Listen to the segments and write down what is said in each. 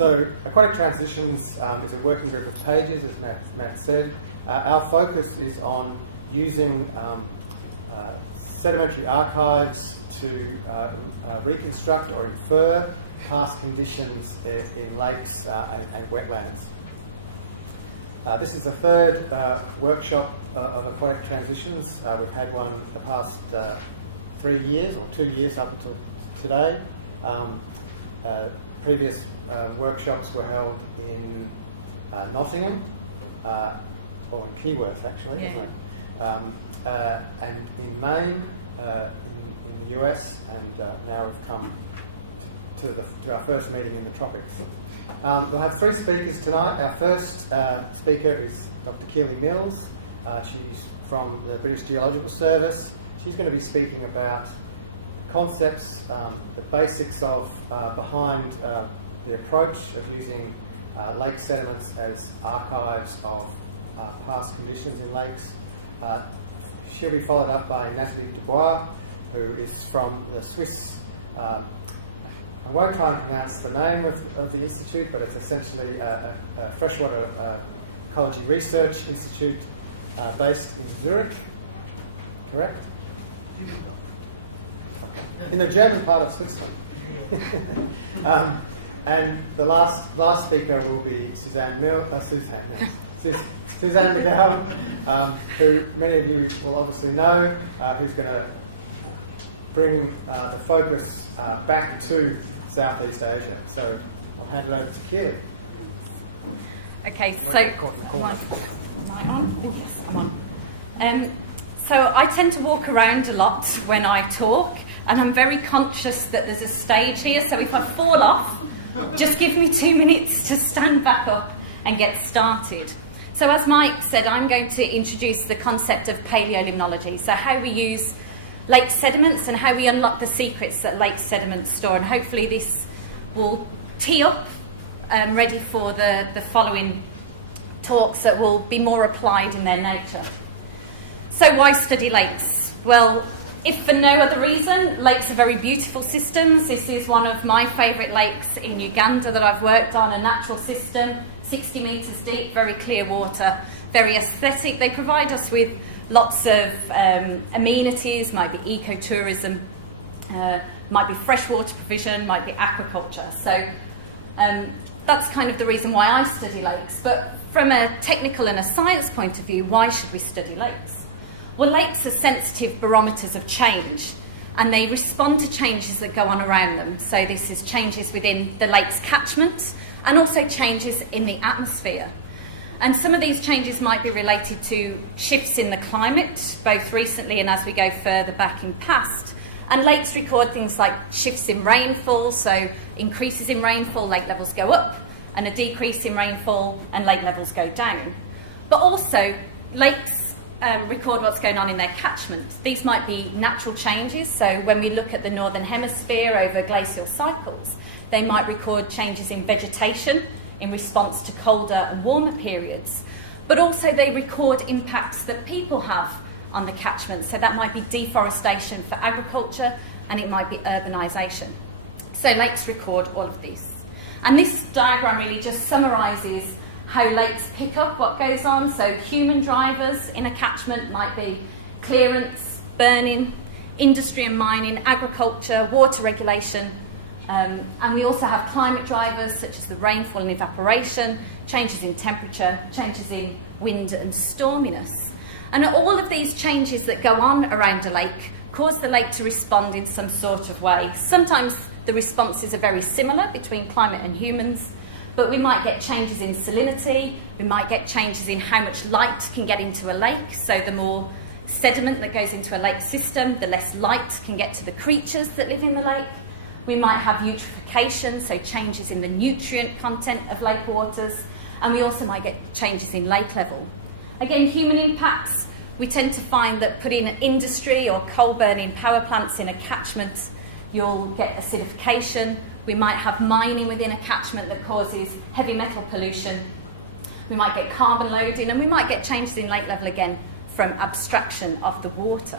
So Aquatic Transitions is a working group of pages, as Matt said. Our focus is on using sedimentary archives to reconstruct or infer past conditions in lakes and wetlands. This is the third workshop of Aquatic Transitions. We've had one the past 3 years, or 2 years up until today. Previous workshops were held in Nottingham, or in Keyworth actually, yeah. isn't it? And in Maine, in the US, and now we've come to our first meeting in the tropics. We'll have 3 speakers tonight. Our first speaker is Dr. Keely Mills. She's from the British Geological Service. She's going to be speaking about concepts, the basics of behind the approach of using lake sediments as archives of past conditions in lakes. She'll be followed up by Nathalie Dubois, who is from the Swiss. I won't try and pronounce the name of the institute, but it's essentially a freshwater ecology research institute based in Zurich. Correct? In the German part of Switzerland. And the last speaker will be Suzanne McGowan, who many of you will obviously know, who's going to bring the focus back to Southeast Asia. So I'll hand it over to Keely. Okay, so am I on? Oh, yes, I'm on. So I tend to walk around a lot when I talk, and I'm very conscious that there's a stage here, so if I fall off, just give me 2 minutes to stand back up and get started. So as Mike said, I'm going to introduce the concept of paleolimnology, so how we use lake sediments and how we unlock the secrets that lake sediments store, and hopefully this will tee up ready for the following talks that will be more applied in their nature. So why study lakes? Well, if for no other reason, lakes are very beautiful systems. This is one of my favourite lakes in Uganda that I've worked on, a natural system, 60 metres deep, very clear water, very aesthetic. They provide us with lots of amenities, might be ecotourism, might be freshwater provision, might be aquaculture. So that's kind of the reason why I study lakes. But from a technical and a science point of view, why should we study lakes? Well, lakes are sensitive barometers of change, and they respond to changes that go on around them. So this is changes within the lake's catchment and also changes in the atmosphere. And some of these changes might be related to shifts in the climate, both recently and as we go further back in past. And lakes record things like shifts in rainfall, so increases in rainfall, lake levels go up, and a decrease in rainfall and lake levels go down. But also, lakes record what's going on in their catchment. These might be natural changes, so when we look at the northern hemisphere over glacial cycles, they might record changes in vegetation in response to colder and warmer periods, but also they record impacts that people have on the catchment. So that might be deforestation for agriculture, and it might be urbanisation. So lakes record all of these. And this diagram really just summarises how lakes pick up what goes on. So human drivers in a catchment might be clearance, burning, industry and mining, agriculture, water regulation, and we also have climate drivers such as the rainfall and evaporation, changes in temperature, changes in wind and storminess. And all of these changes that go on around a lake cause the lake to respond in some sort of way. Sometimes the responses are very similar between climate and humans, but we might get changes in salinity, we might get changes in how much light can get into a lake. So the more sediment that goes into a lake system, the less light can get to the creatures that live in the lake. We might have eutrophication, so changes in the nutrient content of lake waters, and we also might get changes in lake level. Again, human impacts, we tend to find that putting industry or coal burning power plants in a catchment, you'll get acidification. We might have mining within a catchment that causes heavy metal pollution. We might get carbon loading, and we might get changes in lake level again from abstraction of the water.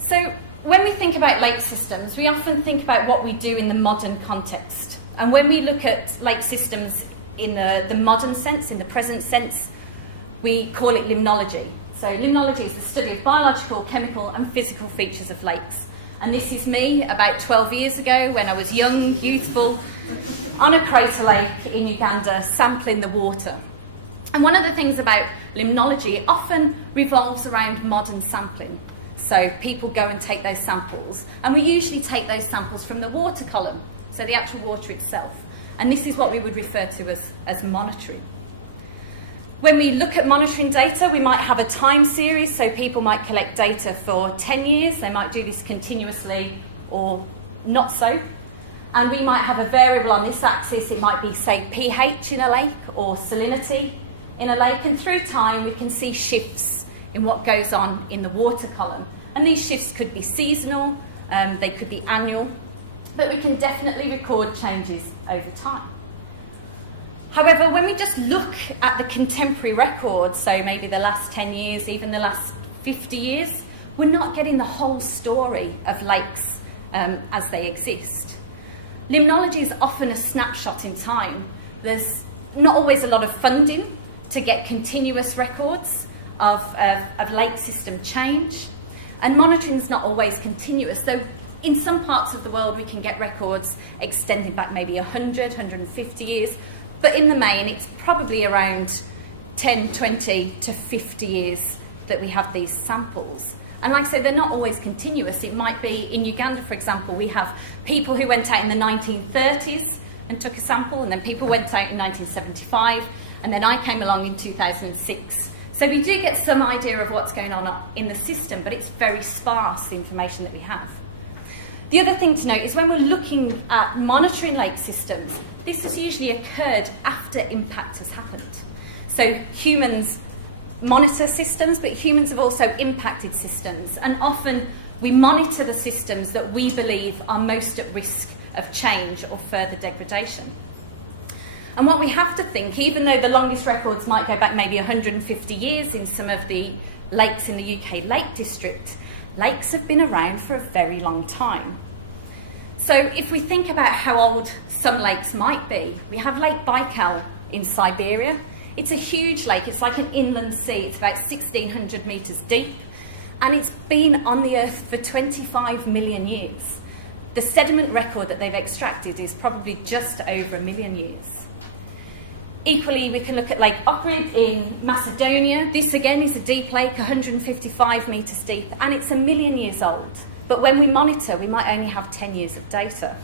So when we think about lake systems, we often think about what we do in the modern context. And when we look at lake systems in the modern sense, in the present sense, we call it limnology. So limnology is the study of biological, chemical and physical features of lakes. And this is me about 12 years ago when I was young, youthful, on a crater lake in Uganda, sampling the water. And one of the things about limnology, it often revolves around modern sampling. So people go and take those samples, and we usually take those samples from the water column, so the actual water itself. And this is what we would refer to as monitoring. When we look at monitoring data, we might have a time series, so people might collect data for 10 years, they might do this continuously or not so. And we might have a variable on this axis, it might be, say, pH in a lake or salinity in a lake, and through time we can see shifts in what goes on in the water column. And these shifts could be seasonal, they could be annual, but we can definitely record changes over time. However, when we just look at the contemporary records, so maybe the last 10 years, even the last 50 years, we're not getting the whole story of lakes as they exist. Limnology is often a snapshot in time. There's not always a lot of funding to get continuous records of lake system change, and monitoring is not always continuous. So in some parts of the world we can get records extending back maybe 100, 150 years, but in the main it's probably around 10, 20 to 50 years that we have these samples. And like I say, they're not always continuous. It might be, in Uganda for example, we have people who went out in the 1930s and took a sample, and then people went out in 1975, and then I came along in 2006. So we do get some idea of what's going on in the system, but it's very sparse, the information that we have. The other thing to note is when we're looking at monitoring lake systems, this has usually occurred after impact has happened. So humans monitor systems, but humans have also impacted systems, and often we monitor the systems that we believe are most at risk of change or further degradation. And what we have to think, even though the longest records might go back maybe 150 years in some of the lakes in the UK Lake District, lakes have been around for a very long time. So if we think about how old some lakes might be, we have Lake Baikal in Siberia. It's a huge lake, it's like an inland sea, it's about 1,600 metres deep, and it's been on the earth for 25 million years. The sediment record that they've extracted is probably just over 1 million years. Equally, we can look at Lake Ohrid in Macedonia. This again is a deep lake, 155 metres deep, and it's 1 million years old. But when we monitor, we might only have 10 years of data.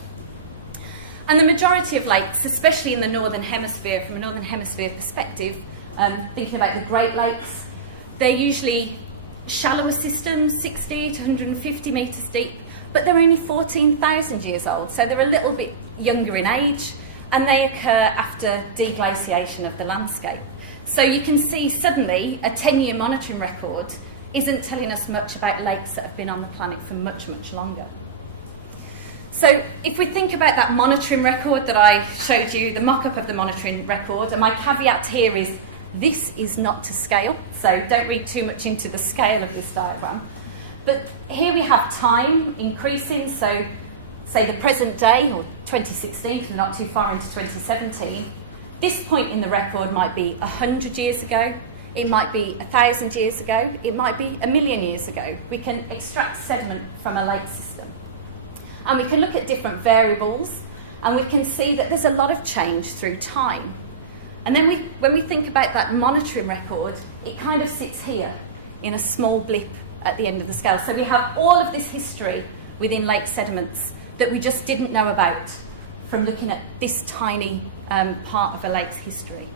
And the majority of lakes, especially in the Northern Hemisphere, from a Northern Hemisphere perspective, thinking about the Great Lakes, they're usually shallower systems, 60 to 150 metres deep, but they're only 14,000 years old, so they're a little bit younger in age, and they occur after deglaciation of the landscape. So you can see suddenly a 10-year monitoring record isn't telling us much about lakes that have been on the planet for much, much longer. So if we think about that monitoring record that I showed you, the mock-up of the monitoring record, and my caveat here is this is not to scale, so don't read too much into the scale of this diagram. But here we have time increasing, so say the present day, or 2016, because we're not too far into 2017, this point in the record might be 100 years ago, it might be 1,000 years ago, it might be 1 million years ago. We can extract sediment from a lake system. And we can look at different variables, and we can see that there's a lot of change through time. And then when we think about that monitoring record, it kind of sits here in a small blip at the end of the scale. So we have all of this history within lake sediments that we just didn't know about from looking at this tiny part of a lake's history.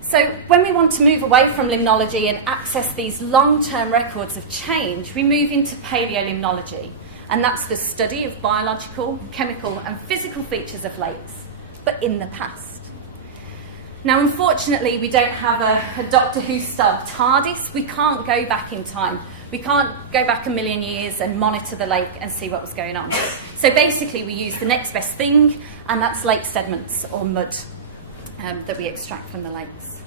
So when we want to move away from limnology and access these long-term records of change, we move into paleolimnology, and that's the study of biological, chemical and physical features of lakes, but in the past. Now, unfortunately, we don't have a Doctor Who-style TARDIS. We can't go back in time. We can't go back 1 million years and monitor the lake and see what was going on. So basically, we use the next best thing, and that's lake sediments or mud that we extract from the lakes.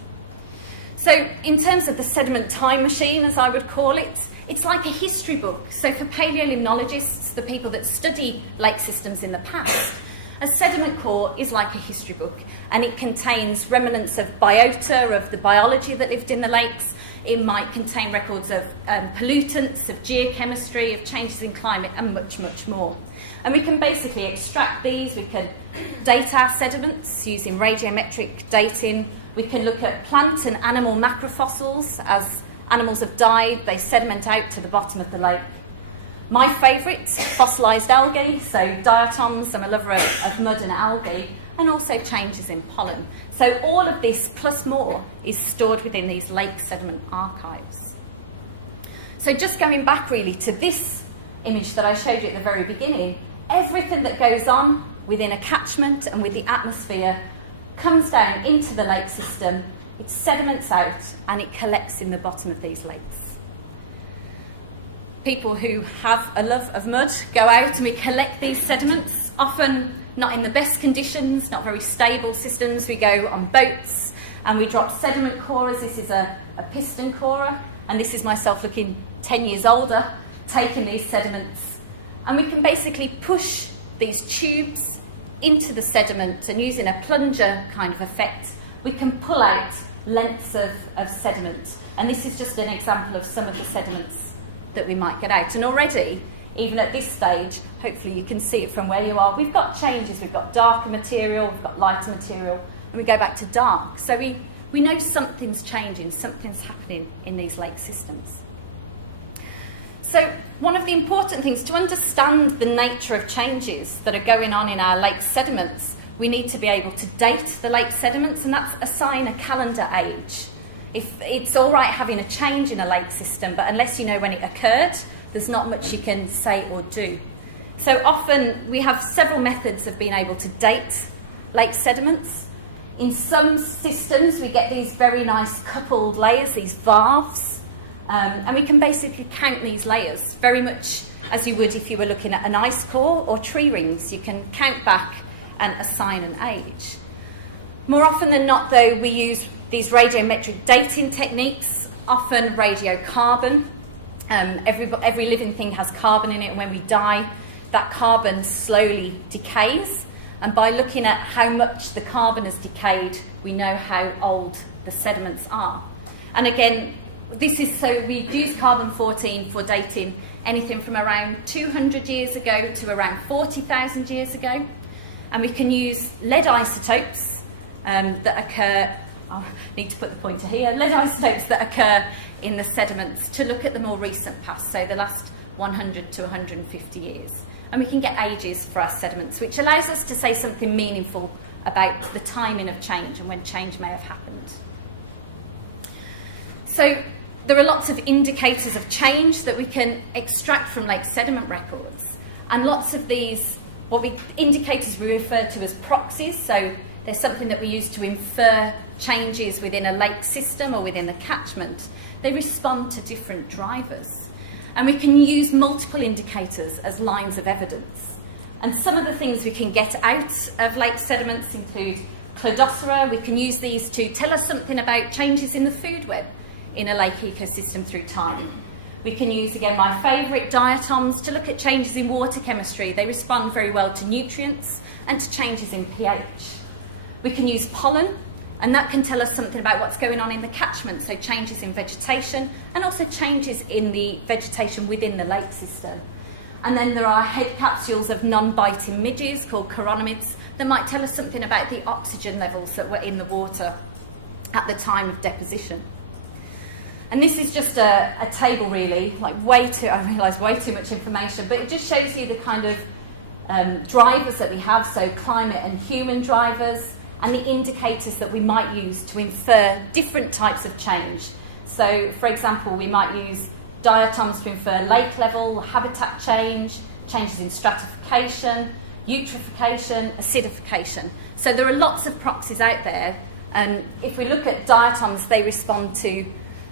So in terms of the sediment time machine, as I would call it, it's like a history book. So for paleolimnologists, the people that study lake systems in the past, A sediment core is like a history book, and it contains remnants of biota, of the biology that lived in the lakes. It might contain records of pollutants, of geochemistry, of changes in climate, and much, much more. And we can basically extract these. We can date our sediments using radiometric dating. We can look at plant and animal macrofossils. As animals have died, they sediment out to the bottom of the lake. My favourite, fossilised algae, so diatoms. I'm a lover of mud and algae, and also changes in pollen. So all of this, plus more, is stored within these lake sediment archives. So just going back really to this image that I showed you at the very beginning, everything that goes on within a catchment and with the atmosphere comes down into the lake system, it sediments out, and it collects in the bottom of these lakes. People who have a love of mud go out and we collect these sediments, often not in the best conditions, not very stable systems. We go on boats and we drop sediment corers. This is a piston corer, and this is myself looking 10 years older, taking these sediments. And we can basically push these tubes into the sediment, and using a plunger kind of effect, we can pull out lengths of sediment. And this is just an example of some of the sediments that we might get out. And already, even at this stage, hopefully you can see it from where you are, we've got changes. We've got darker material, we've got lighter material, and we go back to dark. So we know something's changing, something's happening in these lake systems. So one of the important things to understand the nature of changes that are going on in our lake sediments, we need to be able to date the lake sediments, and that's assign a calendar age. If it's all right having a change in a lake system, but unless you know when it occurred, there's not much you can say or do. So often we have several methods of being able to date lake sediments. In some systems we get these very nice coupled layers, these varves, and we can basically count these layers very much as you would if you were looking at an ice core or tree rings. You can count back and assign an age. More often than not, though, we use these radiometric dating techniques, often radiocarbon. Every living thing has carbon in it, and when we die, that carbon slowly decays. And by looking at how much the carbon has decayed, we know how old the sediments are. And again, this is so we use carbon-14 for dating anything from around 200 years ago to around 40,000 years ago. And we can use lead isotopes that occur. I need to put the pointer here. Lead isotopes that occur in the sediments to look at the more recent past, so the last 100 to 150 years. And we can get ages for our sediments, which allows us to say something meaningful about the timing of change and when change may have happened. So there are lots of indicators of change that we can extract from lake sediment records. And lots of these, indicators we refer to as proxies, so there's something that we use to infer changes within a lake system or within the catchment. They respond to different drivers. And we can use multiple indicators as lines of evidence. And some of the things we can get out of lake sediments include cladocera. We can use these to tell us something about changes in the food web in a lake ecosystem through time. We can use, again, my favourite, diatoms, to look at changes in water chemistry. They respond very well to nutrients and to changes in pH. We can use pollen, and that can tell us something about what's going on in the catchment, so changes in vegetation and also changes in the vegetation within the lake system. And then there are head capsules of non-biting midges called chironomids that might tell us something about the oxygen levels that were in the water at the time of deposition. And this is just a table, really, I realise way too much information, but it just shows you the kind of drivers that we have, so climate and human drivers, and the indicators that we might use to infer different types of change. So, for example, we might use diatoms to infer lake level, habitat change, changes in stratification, eutrophication, acidification. So there are lots of proxies out there, and if we look at diatoms, they respond to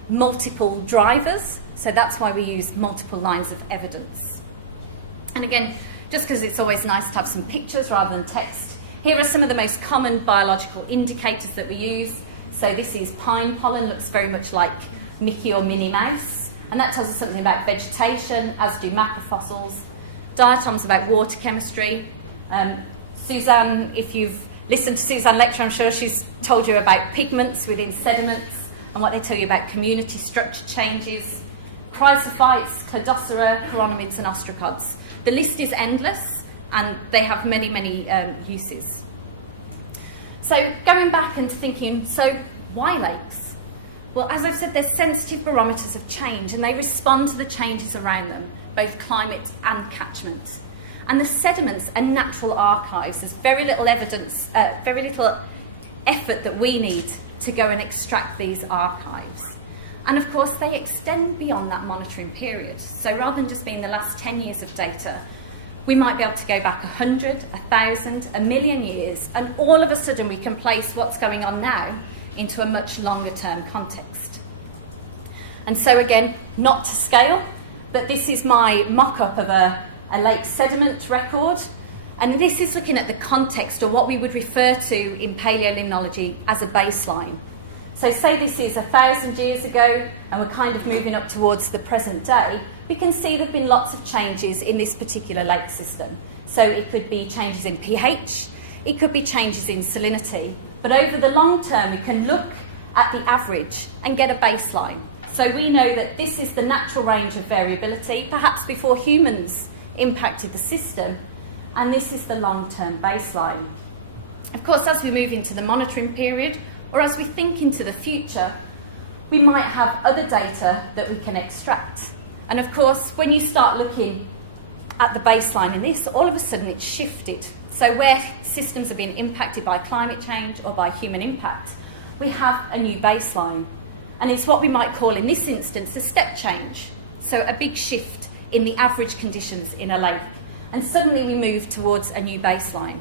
multiple drivers, so that's why we use multiple lines of evidence. And again, just because it's always nice to have some pictures rather than text, here are some of the most common biological indicators that we use. So this is pine pollen, looks very much like Mickey or Minnie Mouse, and that tells us something about vegetation, as do macrofossils. Diatoms about water chemistry. Suzanne, if you've listened to Suzanne lecture, I'm sure she's told you about pigments within sediments and what they tell you about community structure changes, chrysophytes, cladocera, chironomids and ostracods. The list is endless and they have many, many uses. So going back and thinking, so why lakes? Well, as I've said, they're sensitive barometers of change and they respond to the changes around them, both climate and catchment. And the sediments are natural archives. There's very little evidence, very little effort that we need to go and extract these archives. And of course, they extend beyond that monitoring period. So rather than just being the last 10 years of data, we might be able to go back 100, 1,000, 1,000,000 years, and all of a sudden we can place what's going on now into a much longer term context. And so again, not to scale, but this is my mock-up of a lake sediment record. And this is looking at the context, or what we would refer to in paleolimnology as a baseline. So say this is 1,000 years ago, and we're kind of moving up towards the present day. We can see there have been lots of changes in this particular lake system. So it could be changes in pH, it could be changes in salinity. But over the long term, we can look at the average and get a baseline. So we know that this is the natural range of variability, perhaps before humans impacted the system, and this is the long-term baseline. Of course, as we move into the monitoring period, or as we think into the future, we might have other data that we can extract. And of course, when you start looking at the baseline in this, all of a sudden it's shifted. So where systems are being impacted by climate change or by human impact, we have a new baseline. And it's what we might call, in this instance, a step change. So a big shift in the average conditions in a lake. And suddenly we move towards a new baseline.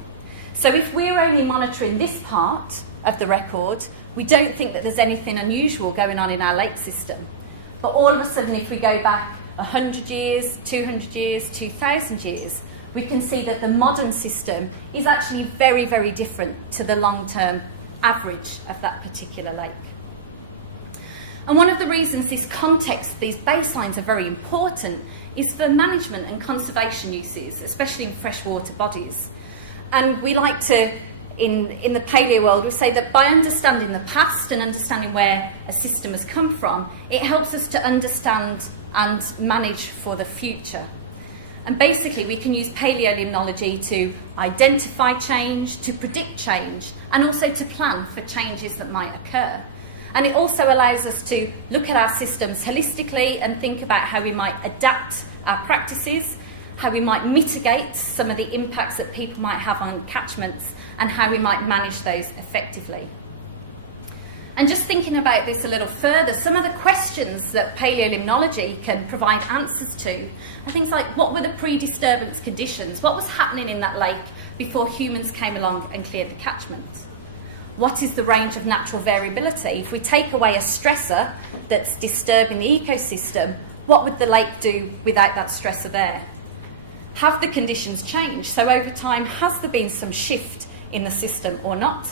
So if we're only monitoring this part of the record, we don't think that there's anything unusual going on in our lake system. But all of a sudden, if we go back 100 years, 200 years, 2,000 years, we can see that the modern system is actually very, very different to the long-term average of that particular lake. And one of the reasons this context, these baselines are very important, is for management and conservation uses, especially in freshwater bodies. And we like to, in the paleo world, we say that by understanding the past and understanding where a system has come from, it helps us to understand and manage for the future. And basically, we can use paleolimnology to identify change, to predict change, and also to plan for changes that might occur. And it also allows us to look at our systems holistically and think about how we might adapt our practices, how we might mitigate some of the impacts that people might have on catchments, and how we might manage those effectively. And just thinking about this a little further, some of the questions that paleolimnology can provide answers to are things like, what were the pre-disturbance conditions? What was happening in that lake before humans came along and cleared the catchment? What is the range of natural variability? If we take away a stressor that's disturbing the ecosystem, what would the lake do without that stressor there? Have the conditions changed? So over time, has there been some shift in the system or not?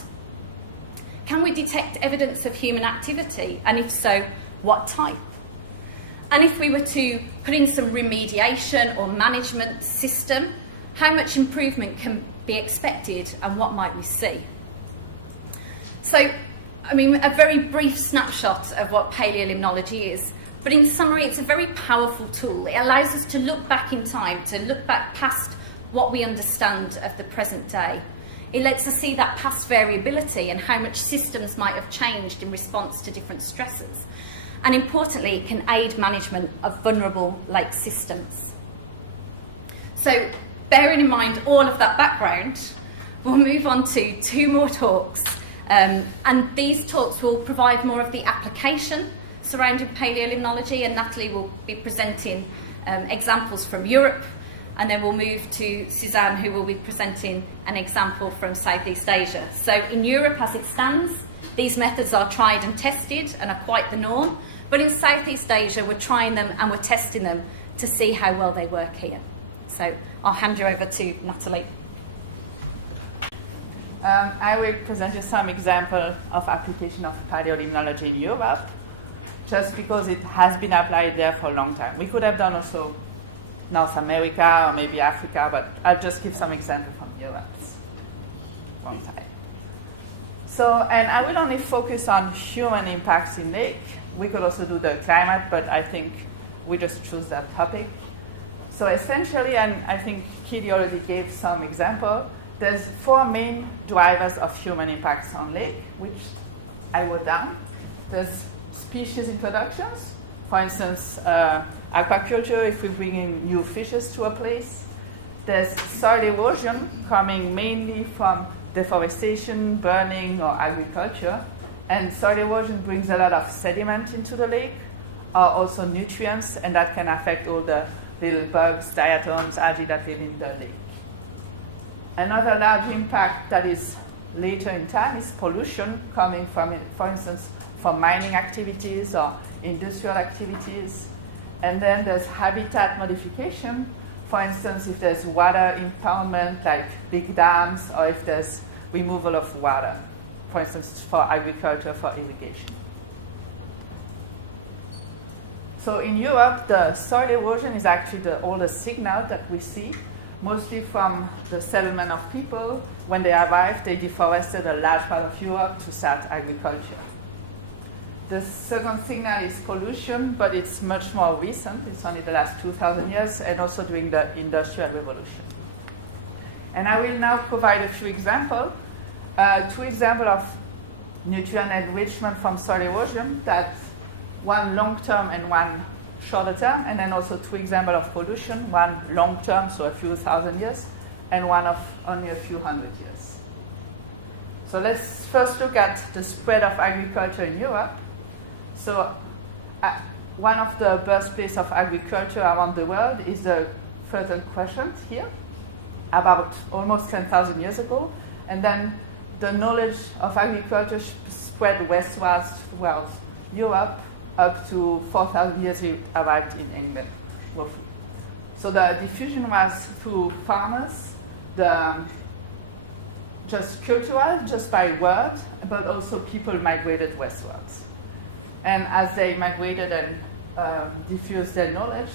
Can we detect evidence of human activity? And if so, what type? And if we were to put in some remediation or management system, how much improvement can be expected and what might we see? So, I mean, a very brief snapshot of what paleolimnology is, but in summary, it's a very powerful tool. It allows us to look back in time, to look back past what we understand of the present day. It lets us see that past variability and how much systems might have changed in response to different stresses. And importantly, it can aid management of vulnerable lake systems. So, bearing in mind all of that background, we'll move on to two more talks. And these talks will provide more of the application surrounding paleolimnology, and Natalie will be presenting examples from Europe, and then we'll move to Suzanne, who will be presenting an example from Southeast Asia. So in Europe, as it stands, these methods are tried and tested and are quite the norm, but in Southeast Asia, we're trying them and we're testing them to see how well they work here. So I'll hand you over to Natalie. I will present you some example of application of paleolimnology in Europe, just because it has been applied there for a long time. We could have done also North America or maybe Africa, but I'll just give some example from Europe. one time. So, and I will only focus on human impacts in lake. We could also do the climate, but I think we just choose that topic. So essentially, and I think Kitty already gave some example, there's 4 main drivers of human impacts on lake, which I wrote down. There's species introductions. For instance, aquaculture, if we bring in new fishes to a place. There's soil erosion coming mainly from deforestation, burning, or agriculture. And soil erosion brings a lot of sediment into the lake, or also nutrients, and that can affect all the little bugs, diatoms, algae that live in the lake. Another large impact that is later in time is pollution coming from, for instance, from mining activities or industrial activities. And then there's habitat modification. For instance, if there's water impoundment, like big dams, or if there's removal of water, for instance, for agriculture, for irrigation. So in Europe, the soil erosion is actually the oldest signal that we see, mostly from the settlement of people. When they arrived, they deforested a large part of Europe to start agriculture. The second signal is pollution, but it's much more recent. It's only the last 2,000 years, and also during the Industrial Revolution. And I will now provide a few examples. 2 examples of nutrient enrichment from soil erosion, that's one long-term and one shorter term, and then also 2 examples of pollution, one long-term, so a few thousand years, and one of only a few hundred years. So let's first look at the spread of agriculture in Europe. So one of the birthplaces of agriculture around the world is the Fertile Crescent here, about almost 10,000 years ago. And then the knowledge of agriculture spread westwards throughout Europe up to 4,000 years it arrived in England, roughly. So the diffusion was through farmers, just cultural, just by word, but also people migrated westwards. And as they migrated and diffused their knowledge,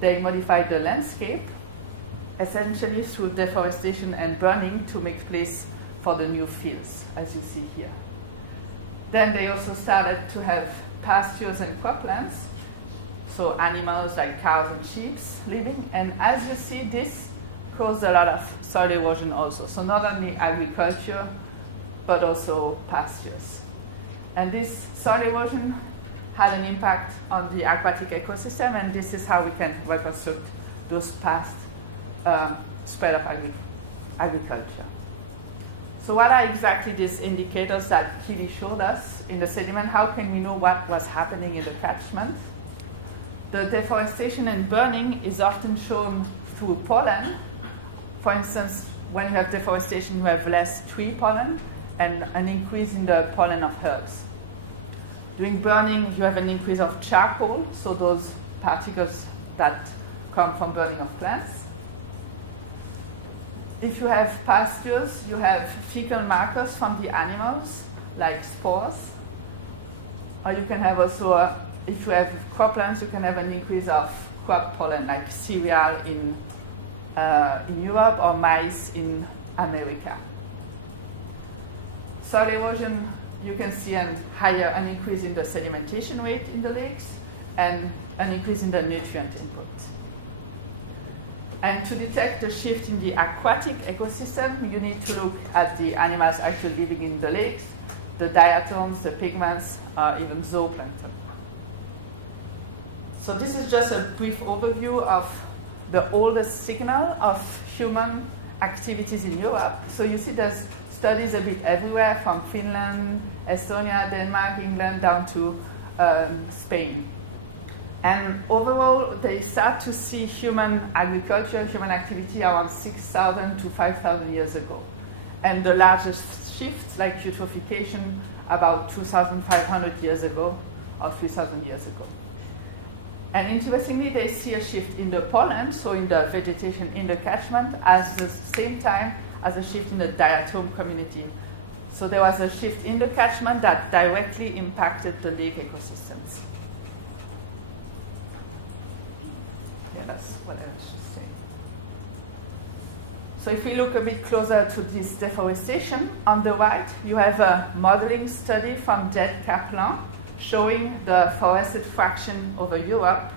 they modified the landscape, essentially through deforestation and burning to make place for the new fields, as you see here. Then they also started to have pastures and croplands, so animals like cows and sheep living. And as you see, this caused a lot of soil erosion also. So not only agriculture, but also pastures. And this soil erosion had an impact on the aquatic ecosystem, and this is how we can reconstruct those past spread of agriculture. So what are exactly these indicators that Kitty showed us in the sediment? How can we know what was happening in the catchment? The deforestation and burning is often shown through pollen. For instance, when you have deforestation, you have less tree pollen and an increase in the pollen of herbs. During burning, you have an increase of charcoal, so those particles that come from burning of plants. If you have pastures, you have fecal markers from the animals, like spores. Or you can have also, if you have croplands, you can have an increase of crop pollen, like cereal in Europe or maize in America. Soil erosion, you can see an increase in the sedimentation rate in the lakes and an increase in the nutrient input. And to detect the shift in the aquatic ecosystem, you need to look at the animals actually living in the lakes, the diatoms, the pigments, or even zooplankton. So this is just a brief overview of the oldest signal of human activities in Europe. So you see there's studies a bit everywhere, from Finland, Estonia, Denmark, England, down to Spain. And overall, they start to see human agriculture, human activity around 6,000 to 5,000 years ago. And the largest shifts, like eutrophication, about 2,500 years ago or 3,000 years ago. And interestingly, they see a shift in the pollen, so in the vegetation in the catchment, at the same time as a shift in the diatom community. So there was a shift in the catchment that directly impacted the lake ecosystems. Yeah, that's what I should say. So if we look a bit closer to this deforestation, on the right you have a modeling study from Jed Kaplan showing the forested fraction over Europe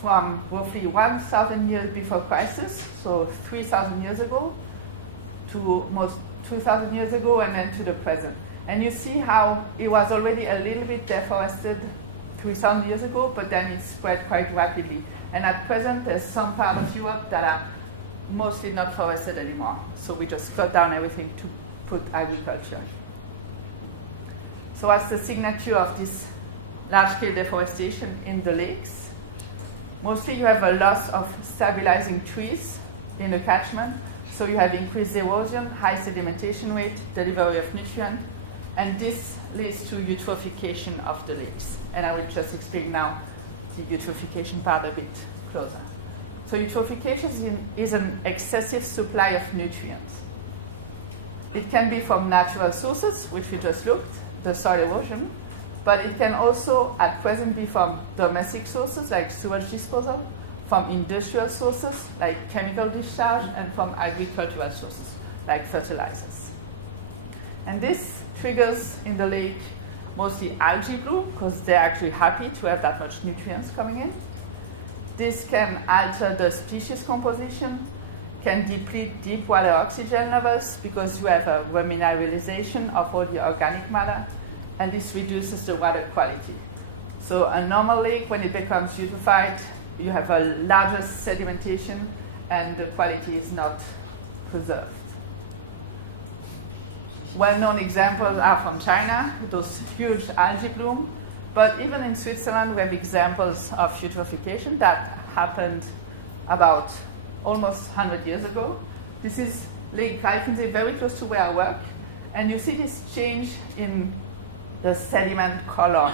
from roughly 1,000 years before crisis, so 3,000 years ago, to almost 2,000 years ago, and then to the present. And you see how it was already a little bit deforested 3,000 years ago, but then it spread quite rapidly. And at present, there's some part of Europe that are mostly not forested anymore. So we just cut down everything to put agriculture. So what's the signature of this large-scale deforestation in the lakes? Mostly you have a loss of stabilizing trees in the catchment. So you have increased erosion, high sedimentation rate, delivery of nutrients, and this leads to eutrophication of the lakes. And I will just explain now the eutrophication part a bit closer. So eutrophication is an excessive supply of nutrients. It can be from natural sources, which we just looked, the soil erosion, but it can also at present be from domestic sources like sewage disposal, from industrial sources like chemical discharge, and from agricultural sources like fertilizers. And this triggers in the lake mostly algae bloom because they're actually happy to have that much nutrients coming in. This can alter the species composition, can deplete deep water oxygen levels because you have a remineralization of all the organic matter, and this reduces the water quality. So a normal lake, when it becomes eutrophied, you have a larger sedimentation and the quality is not preserved. Well-known examples are from China, those huge algae bloom, but even in Switzerland we have examples of eutrophication that happened about almost 100 years ago. This is Lake Greifensee, very close to where I work, and you see this change in the sediment color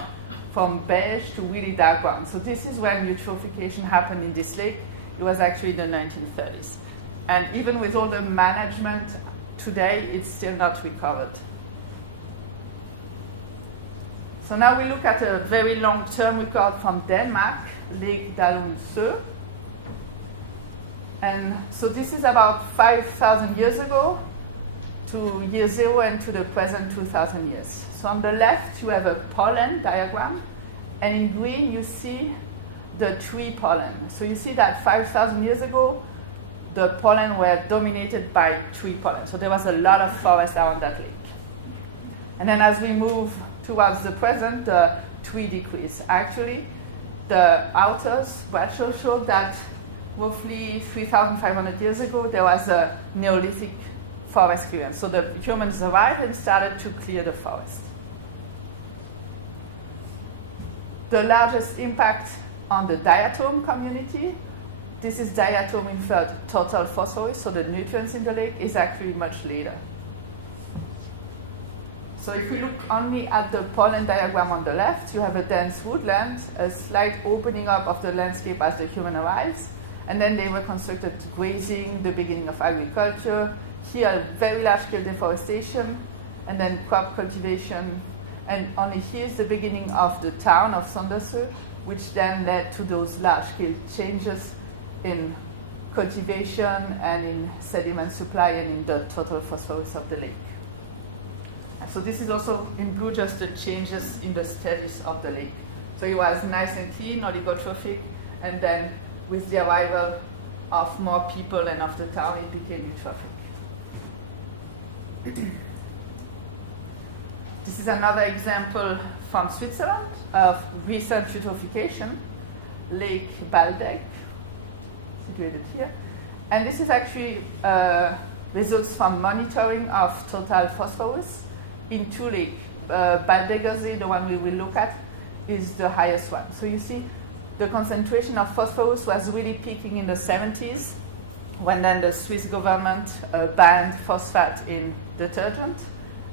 from beige to really dark brown. So this is when eutrophication happened in this lake. It was actually the 1930s. And even with all the management today, it's still not recovered. So now we look at a very long-term record from Denmark, Lake Dalum Sø. And so this is about 5,000 years ago to year zero and to the present 2,000 years. So on the left, you have a pollen diagram, and in green, you see the tree pollen. So you see that 5,000 years ago, the pollen were dominated by tree pollen. So there was a lot of forest around that lake. And then as we move towards the present, the tree decrease. Actually, the authors, Bradshaw, showed that roughly 3,500 years ago, there was a Neolithic forest clearance. So the humans arrived and started to clear the forest. The largest impact on the diatom community, this is diatom inferred total phosphorus, so the nutrients in the lake, is actually much later. So if we look only at the pollen diagram on the left, you have a dense woodland, a slight opening up of the landscape as the human arrives, and then they reconstructed grazing, the beginning of agriculture, here very large-scale deforestation, and then crop cultivation, and only here is the beginning of the town of Sondersø, which then led to those large-scale changes in cultivation and in sediment supply and in the total phosphorus of the lake. And so this is also in blue just the changes in the status of the lake. So it was nice and clean, oligotrophic, and then with the arrival of more people and of the town, it became eutrophic. This is another example from Switzerland of recent eutrophication, Lake Baldegg, situated here. And this is actually results from monitoring of total phosphorus in two lakes. Baldeggersee, the one we will look at, is the highest one. So you see the concentration of phosphorus was really peaking in the 70s, when then the Swiss government banned phosphate in detergent,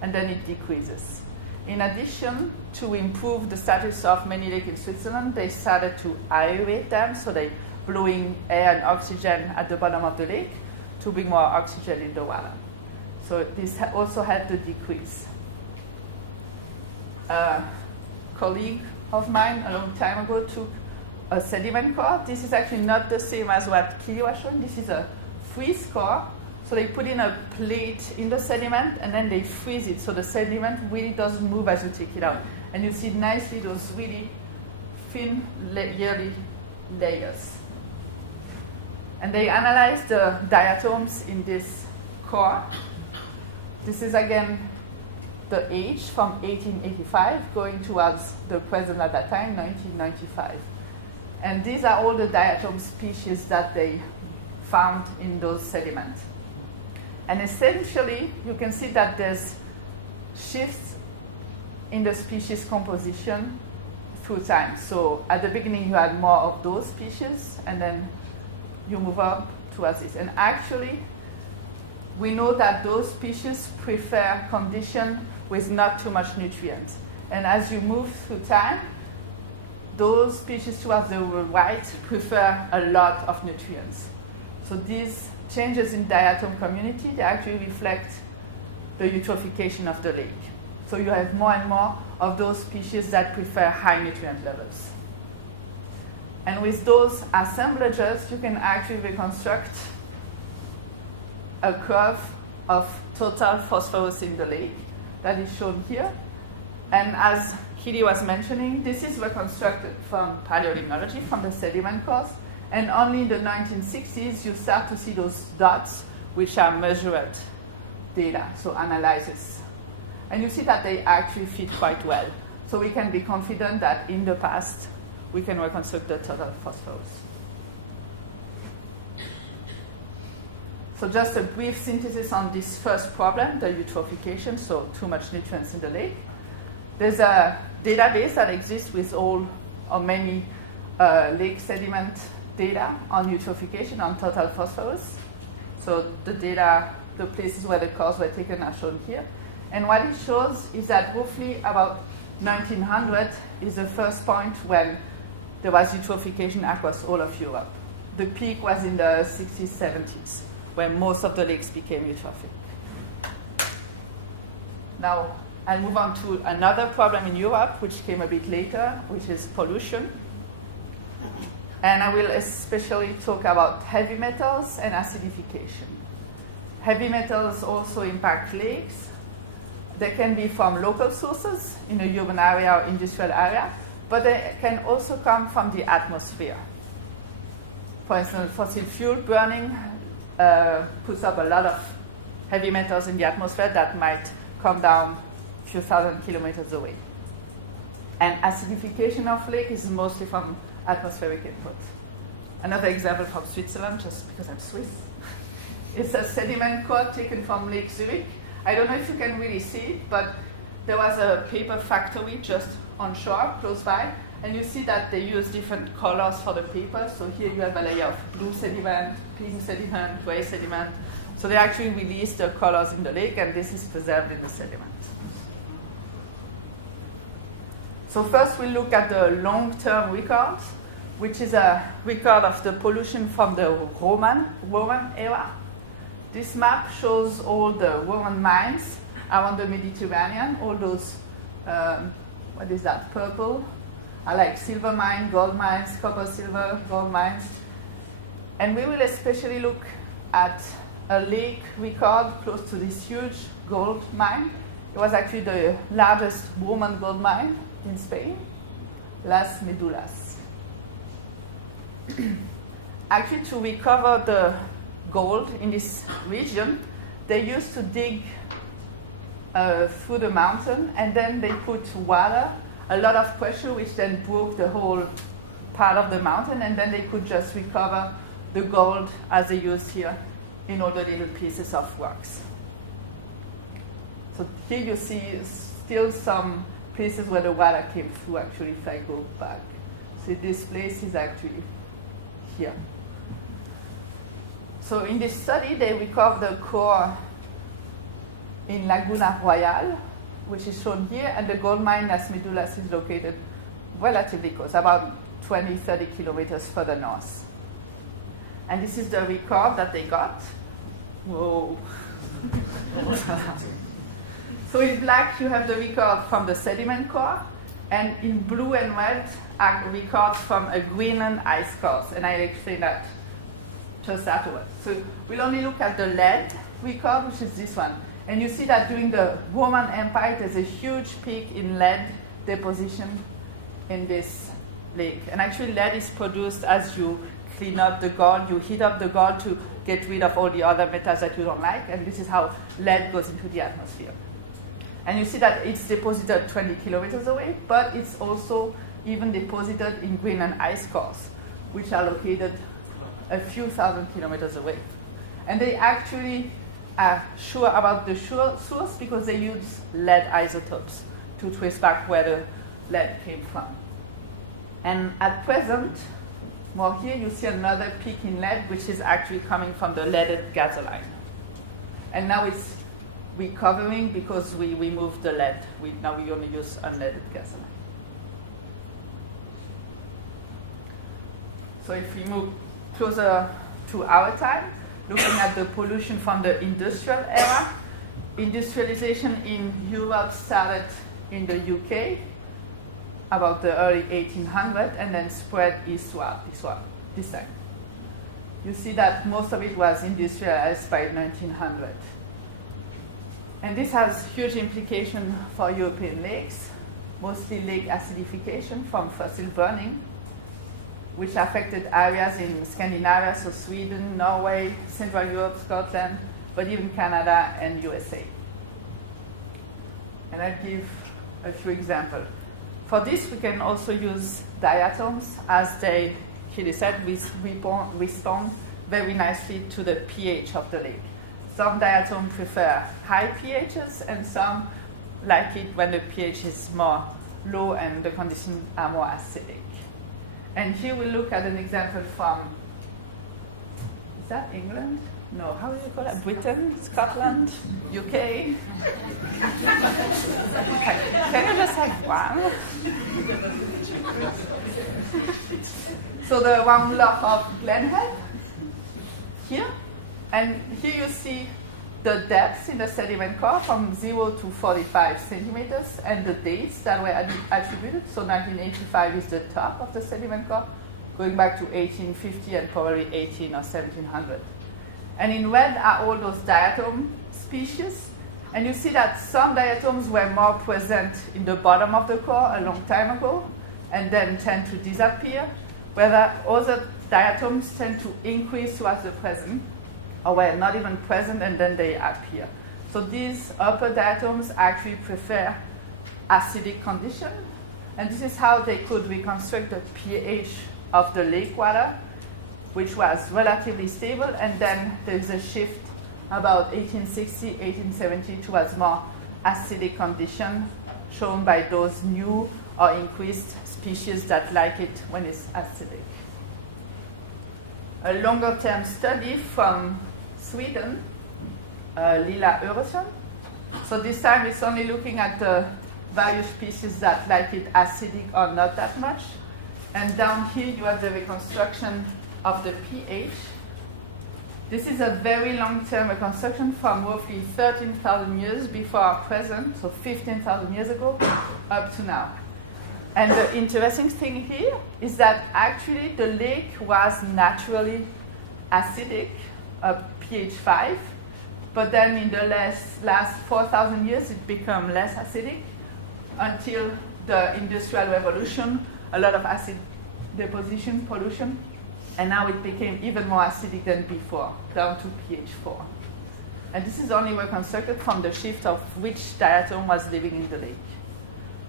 and then it decreases. In addition, to improve the status of many lakes in Switzerland, they started to aerate them, so they blowing air and oxygen at the bottom of the lake to bring more oxygen in the water. So this also helped the decrease. A colleague of mine a long time ago took a sediment core. This is actually not the same as what Kili was showing. This is a free score. So they put in a plate in the sediment and then they freeze it so the sediment really doesn't move as you take it out. And you see nicely those really thin, yearly layers. And they analyzed the diatoms in this core. This is again the age from 1885 going towards the present at that time, 1995. And these are all the diatom species that they found in those sediments. And essentially, you can see that there's shifts in the species composition through time. So at the beginning, you had more of those species, and then you move up towards this. And actually, we know that those species prefer conditions with not too much nutrients. And as you move through time, those species towards the right prefer a lot of nutrients. So these changes in diatom community, they actually reflect the eutrophication of the lake. So you have more and more of those species that prefer high nutrient levels. And with those assemblages, you can actually reconstruct a curve of total phosphorus in the lake that is shown here. And as Kitty was mentioning, this is reconstructed from paleolimnology, from the sediment cores. And only in the 1960s, you start to see those dots, which are measured data, so analysis. And you see that they actually fit quite well. So we can be confident that in the past, we can reconstruct the total phosphorus. So just a brief synthesis on this first problem, the eutrophication, so too much nutrients in the lake. There's a database that exists with all or many lake sediment data on eutrophication, on total phosphorus. So the data, the places where the cores were taken are shown here. And what it shows is that roughly about 1900 is the first point when there was eutrophication across all of Europe. The peak was in the 60s, 70s, when most of the lakes became eutrophic. Now, I'll move on to another problem in Europe, which came a bit later, which is pollution. And I will especially talk about heavy metals and acidification. Heavy metals also impact lakes. They can be from local sources in a urban area or industrial area, but they can also come from the atmosphere. For instance, fossil fuel burning puts up a lot of heavy metals in the atmosphere that might come down a few thousand kilometers away. And acidification of lake is mostly from atmospheric input. Another example from Switzerland, just because I'm Swiss. It's a sediment core taken from Lake Zurich. I don't know if you can really see it, but there was a paper factory just on shore, close by, and you see that they use different colors for the paper. So here you have a layer of blue sediment, pink sediment, gray sediment. So they actually release the colors in the lake, and this is preserved in the sediment. So first we look at the long-term records, which is a record of the pollution from the Roman era. This map shows all the Roman mines around the Mediterranean, all those, what is that, purple, are like silver mine, gold mines, copper, silver, gold mines. And we will especially look at a lake record close to this huge gold mine. It was actually the largest Roman gold mine in Spain, Las Medulas. Actually, to recover the gold in this region, they used to dig through the mountain, and then they put water, a lot of pressure, which then broke the whole part of the mountain, and then they could just recover the gold as they used here in all the little pieces of rocks. So here you see still some places where the water came through, actually, if I go back. See, this place is actually here. So in this study, they recovered the core in Laguna Royal, which is shown here, and the gold mine Las Medulas is located relatively close, about 20, 30 kilometers further north. And this is the record that they got. Whoa. So in black, you have the record from the sediment core, and in blue and red are records from a Greenland ice cores, and I'll explain that just afterwards. So we'll only look at the lead record, which is this one. And you see that during the Roman Empire, there's a huge peak in lead deposition in this lake. And actually, lead is produced as you clean up the gold. You heat up the gold to get rid of all the other metals that you don't like. And this is how lead goes into the atmosphere. And you see that it's deposited 20 kilometers away, but it's also even deposited in Greenland ice cores, which are located a few thousand kilometers away. And they actually are sure about the source because they use lead isotopes to trace back where the lead came from. And at present, well, here you see another peak in lead, which is actually coming from the leaded gasoline. And now it's recovering because we removed the lead. Now we only use unleaded gasoline. So if we move closer to our time, looking at the pollution from the industrial era, industrialization in Europe started in the UK about the early 1800s and then spread eastward this time. You see that most of it was industrialized by 1900. And this has huge implications for European lakes, mostly lake acidification from fossil burning, which affected areas in Scandinavia, so Sweden, Norway, Central Europe, Scotland, but even Canada and USA. And I'll give a few examples. For this, we can also use diatoms, as they, here they said, respond very nicely to the pH of the lake. Some diatoms prefer high pHs, and some like it when the pH is more low and the conditions are more acidic. And here we look at an example from, is that England? No, how do you call it? Britain, Scotland, UK? Can you just have one? So the one block of Glenhead here. And here you see the depths in the sediment core from 0 to 45 centimeters and the dates that were attributed. So 1985 is the top of the sediment core, going back to 1850 and probably 18 or 1700. And in red are all those diatom species. And you see that some diatoms were more present in the bottom of the core a long time ago and then tend to disappear, whereas other diatoms tend to increase towards the present, or were not even present and then they appear. So these upper diatoms actually prefer acidic condition, and this is how they could reconstruct the pH of the lake water, which was relatively stable, and then there's a shift about 1860, 1870 towards more acidic condition shown by those new or increased species that like it when it's acidic. A longer term study from Sweden, Lilla Öresund. So this time it's only looking at the various species that like it acidic or not that much. And down here you have the reconstruction of the pH. This is a very long-term reconstruction from roughly 13,000 years before our present, so 15,000 years ago, up to now. And the interesting thing here is that actually the lake was naturally acidic, pH 5, but then in the last 4,000 years it became less acidic until the Industrial Revolution, a lot of acid deposition, pollution, and now it became even more acidic than before, down to pH 4. And this is only reconstructed from the shift of which diatom was living in the lake.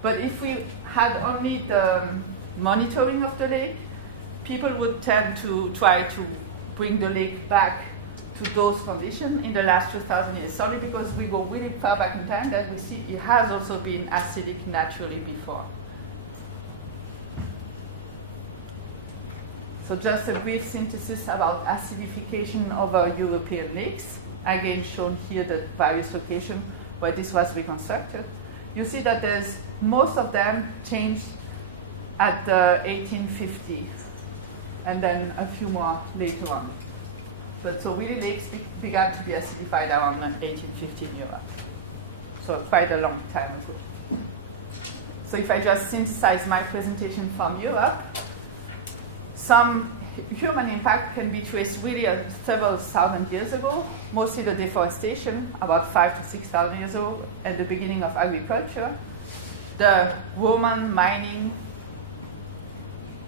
But if we had only the monitoring of the lake, people would tend to try to bring the lake back to those conditions in the last 2,000 years, only because we go really far back in time that we see it has also been acidic naturally before. So just a brief synthesis about acidification over European lakes, again shown here the various locations where this was reconstructed. You see that there's most of them changed at the 1850, and then a few more later on. But so really lakes began to be acidified around 1850 in Europe. So quite a long time ago. So if I just synthesize my presentation from Europe, some human impact can be traced really several thousand years ago, mostly the deforestation, about 5,000 to 6,000 years ago, at the beginning of agriculture. The Roman mining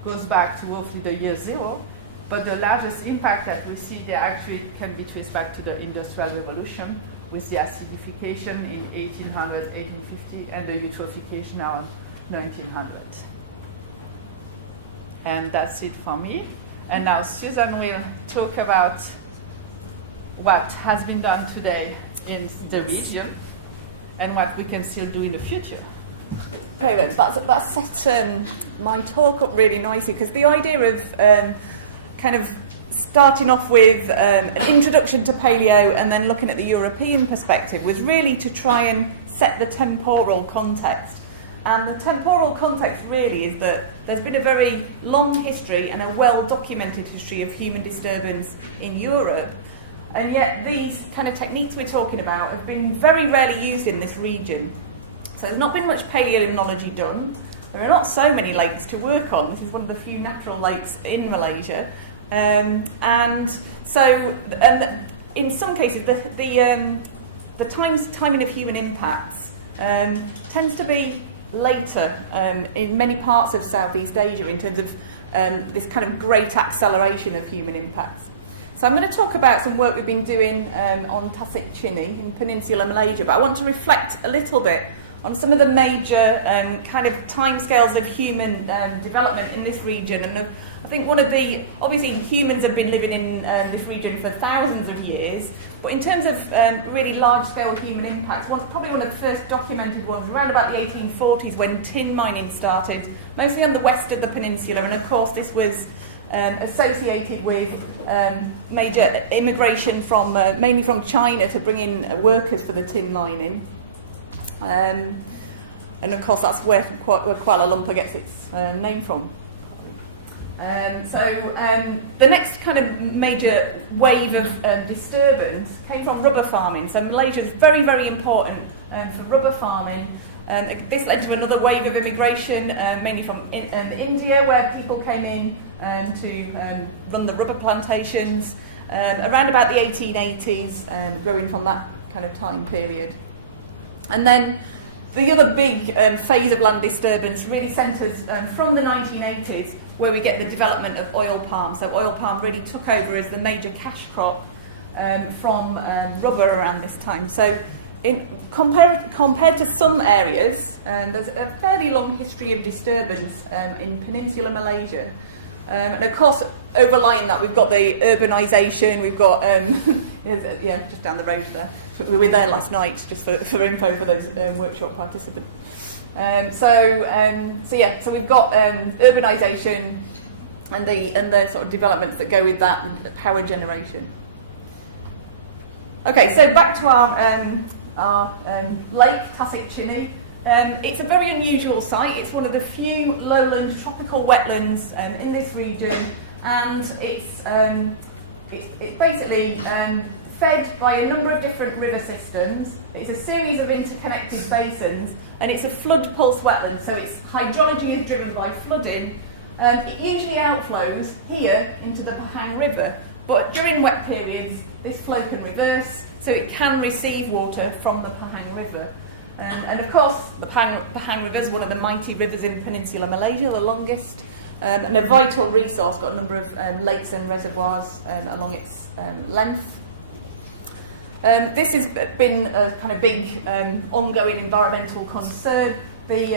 goes back to roughly the year 0, but the largest impact that we see there actually can be traced back to the Industrial Revolution, with the acidification in 1800, 1850, and the eutrophication around 1900. And that's it for me. And now Susan will talk about what has been done today in the region and what we can still do in the future. Okay, then, that set my talk up really nicely, because the idea of kind of starting off with an introduction to paleo and then looking at the European perspective was really to try and set the temporal context. And the temporal context really is that there's been a very long history and a well-documented history of human disturbance in Europe, and yet these kind of techniques we're talking about have been very rarely used in this region. So there's not been much paleolimnology done. There are not so many lakes to work on. This is one of the few natural lakes in Malaysia. And in some cases, the timing of human impacts tends to be later in many parts of Southeast Asia in terms of this kind of great acceleration of human impacts. So I'm going to talk about some work we've been doing on Tasik Chini in Peninsular Malaysia, but I want to reflect a little bit on some of the major kind of timescales of human development in this region. And I think obviously humans have been living in this region for thousands of years, but in terms of really large-scale human impacts, probably one of the first documented ones around about the 1840s when tin mining started, mostly on the west of the peninsula, and of course this was associated with major immigration from mainly from China to bring in workers for the tin mining. And of course that's where Kuala Lumpur gets its name from. The next kind of major wave of disturbance came from rubber farming. So Malaysia is very, very important for rubber farming. This led to another wave of immigration, mainly from India, where people came in to run the rubber plantations around about the 1880s, growing from that kind of time period. And then the other big phase of land disturbance really centres from the 1980s, where we get the development of oil palm. So oil palm really took over as the major cash crop from rubber around this time. So compared to some areas, there's a fairly long history of disturbance in Peninsular Malaysia. And of course, overlying that, we've got the urbanisation, we've got, just down the road there. We were there last night, just for info for those workshop participants. So we've got urbanisation and the sort of developments that go with that, and power generation. Okay, so back to our lake, Tasik Chini. It's a very unusual site. It's one of the few lowland tropical wetlands in this region, and it's basically fed by a number of different river systems. It's a series of interconnected basins, and it's a flood pulse wetland, so its hydrology is driven by flooding. It usually outflows here into the Pahang River, but during wet periods this flow can reverse, so it can receive water from the Pahang River. And of course, the Pahang River is one of the mighty rivers in Peninsular Malaysia, the longest, and a vital resource, got a number of lakes and reservoirs along its length. This has been a kind of big ongoing environmental concern. The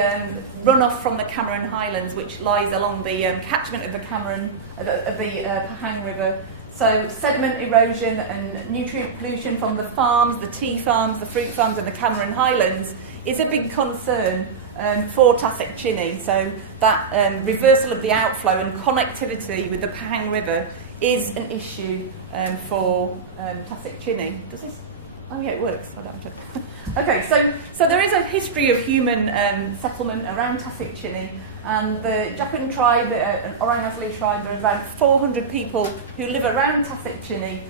runoff from the Cameron Highlands, which lies along the catchment of the Pahang River. So sediment erosion and nutrient pollution from the farms, the tea farms, the fruit farms and the Cameron Highlands is a big concern for Tasik Chini. So that reversal of the outflow and connectivity with the Pahang River is an issue for Tasik Chini. Does this? Oh yeah, it works. I don't know. Okay, so there is a history of human settlement around Tasik Chini, and the Japun tribe, Orang Asli tribe, there are around 400 people who live around Tasik Chini,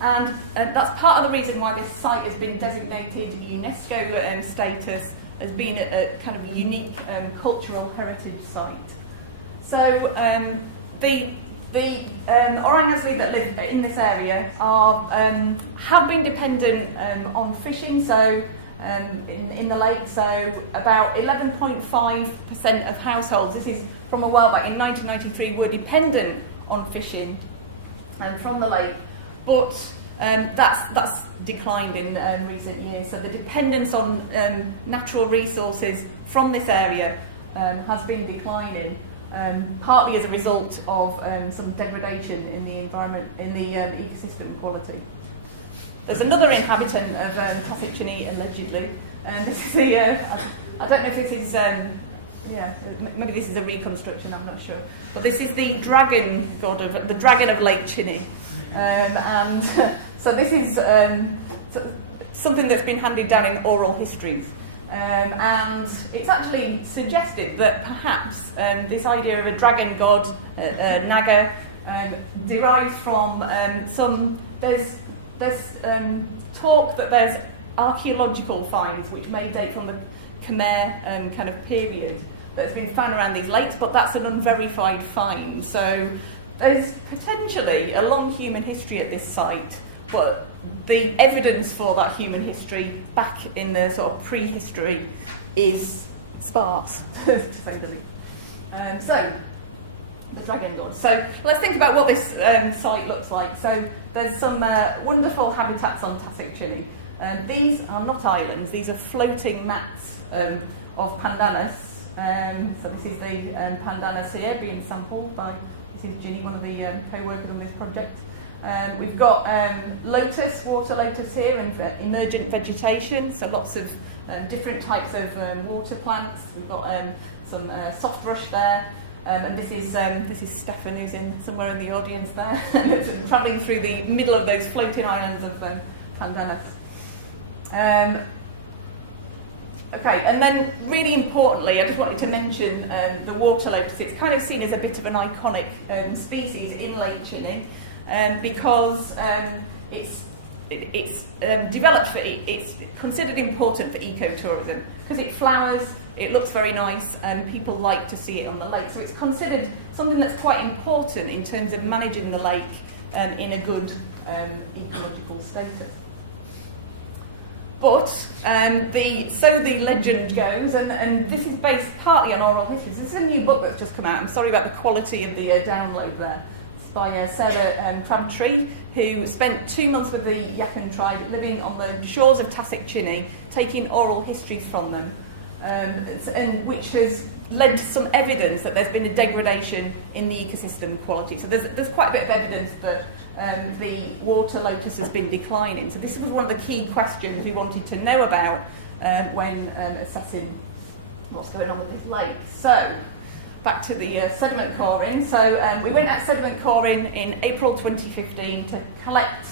and that's part of the reason why this site has been designated UNESCO status as being a kind of unique cultural heritage site. So the the orang asli that live in this area have been dependent on fishing, so in the lake. So about 11.5% of households, this is from a while back in 1993, were dependent on fishing from the lake, but that's declined in recent years. So the dependence on natural resources from this area has been declining, partly as a result of some degradation in the environment, in the ecosystem quality. There's another inhabitant of Tasik allegedly, and this is the, I don't know if this is, maybe this is a reconstruction, I'm not sure. But this is the dragon god of, the dragon of Lake Chinny. And so this is something that's been handed down in oral histories. And it's actually suggested that perhaps this idea of a dragon god, Naga, derives from there's talk that there's archaeological finds which may date from the Khmer kind of period that's been found around these lakes, but that's an unverified find. So there's potentially a long human history at this site, but the evidence for that human history back in the sort of prehistory is sparse, to say the least. So, the dragon god. So let's think about what this site looks like. So there's some wonderful habitats on Tasik Chini. These are not islands, these are floating mats of pandanus. So this is the pandanus here being sampled by, this is Ginny, one of the co-workers on this project. We've got lotus, water lotus here, and emergent vegetation, so lots of different types of water plants. We've got some soft brush there, and this is Stefan, who's somewhere in the audience there, travelling through the middle of those floating islands of pandanus. Okay, and then really importantly, I just wanted to mention the water lotus. It's kind of seen as a bit of an iconic species in Lake Chinny. Because it's developed for it's considered important for ecotourism because it flowers, it looks very nice, and people like to see it on the lake. So it's considered something that's quite important in terms of managing the lake in a good ecological status. But the legend goes, and this is based partly on oral histories. This is a new book that's just come out. I'm sorry about the quality of the download there. By Sarah Crabtree, who spent 2 months with the Yakan tribe living on the shores of Tasik Chini, taking oral histories from them, and which has led to some evidence that there's been a degradation in the ecosystem quality. So there's quite a bit of evidence that the water lotus has been declining. So this was one of the key questions we wanted to know about when assessing what's going on with this lake. So back to the sediment coring. So we went at sediment coring in April 2015 to collect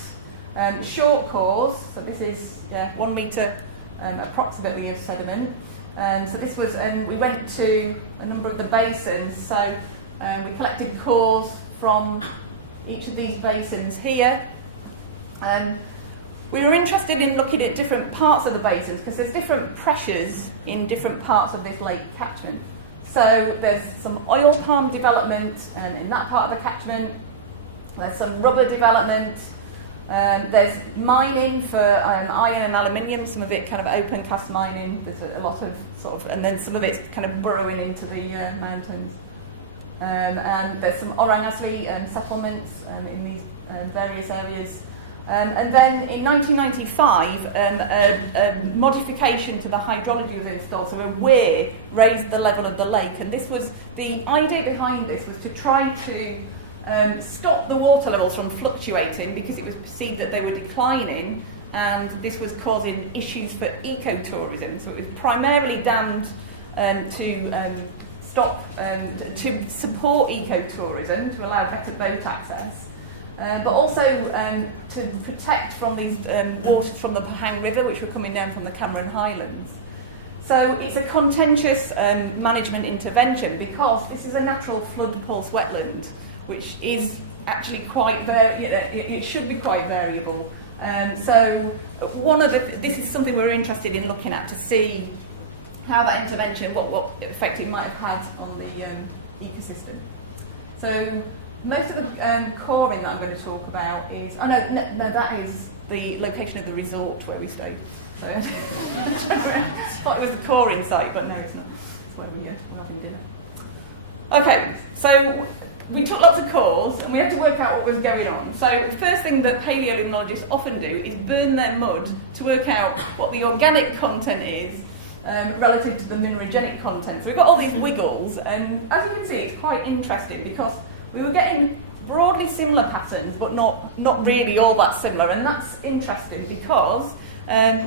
short cores. So this is 1 metre approximately of sediment. So this was, and we went to a number of the basins. So we collected cores from each of these basins here. We were interested in looking at different parts of the basins because there's different pressures in different parts of this lake catchment. So there's some oil palm development in that part of the catchment. There's some rubber development. There's mining for iron and aluminium, some of it kind of open cast mining. There's a lot of and then some of it's kind of burrowing into the mountains. And there's some orang asli settlements in these various areas. And then in 1995, a modification to the hydrology was installed, so a weir raised the level of the lake. And this was, the idea behind this was to try to stop the water levels from fluctuating because it was perceived that they were declining, and this was causing issues for ecotourism. So it was primarily dammed to support ecotourism, to allow better boat access. But also to protect from these waters from the Pahang River, which were coming down from the Cameron Highlands. So it's a contentious management intervention because this is a natural flood pulse wetland, which is actually quite it should be quite variable. So this is something we're interested in looking at to see how that intervention, what effect it might have had on the ecosystem. So most of the coring that I'm going to talk about is... Oh, no, that is the location of the resort where we stayed. So I thought it was the coring site, but no, it's not. It's where we're having dinner. Okay, so we took lots of cores and we had to work out what was going on. So the first thing that paleolimnologists often do is burn their mud to work out what the organic content is relative to the mineralogic content. So we've got all these wiggles, and as you can see, it's quite interesting because we were getting broadly similar patterns, but not really all that similar. And that's interesting because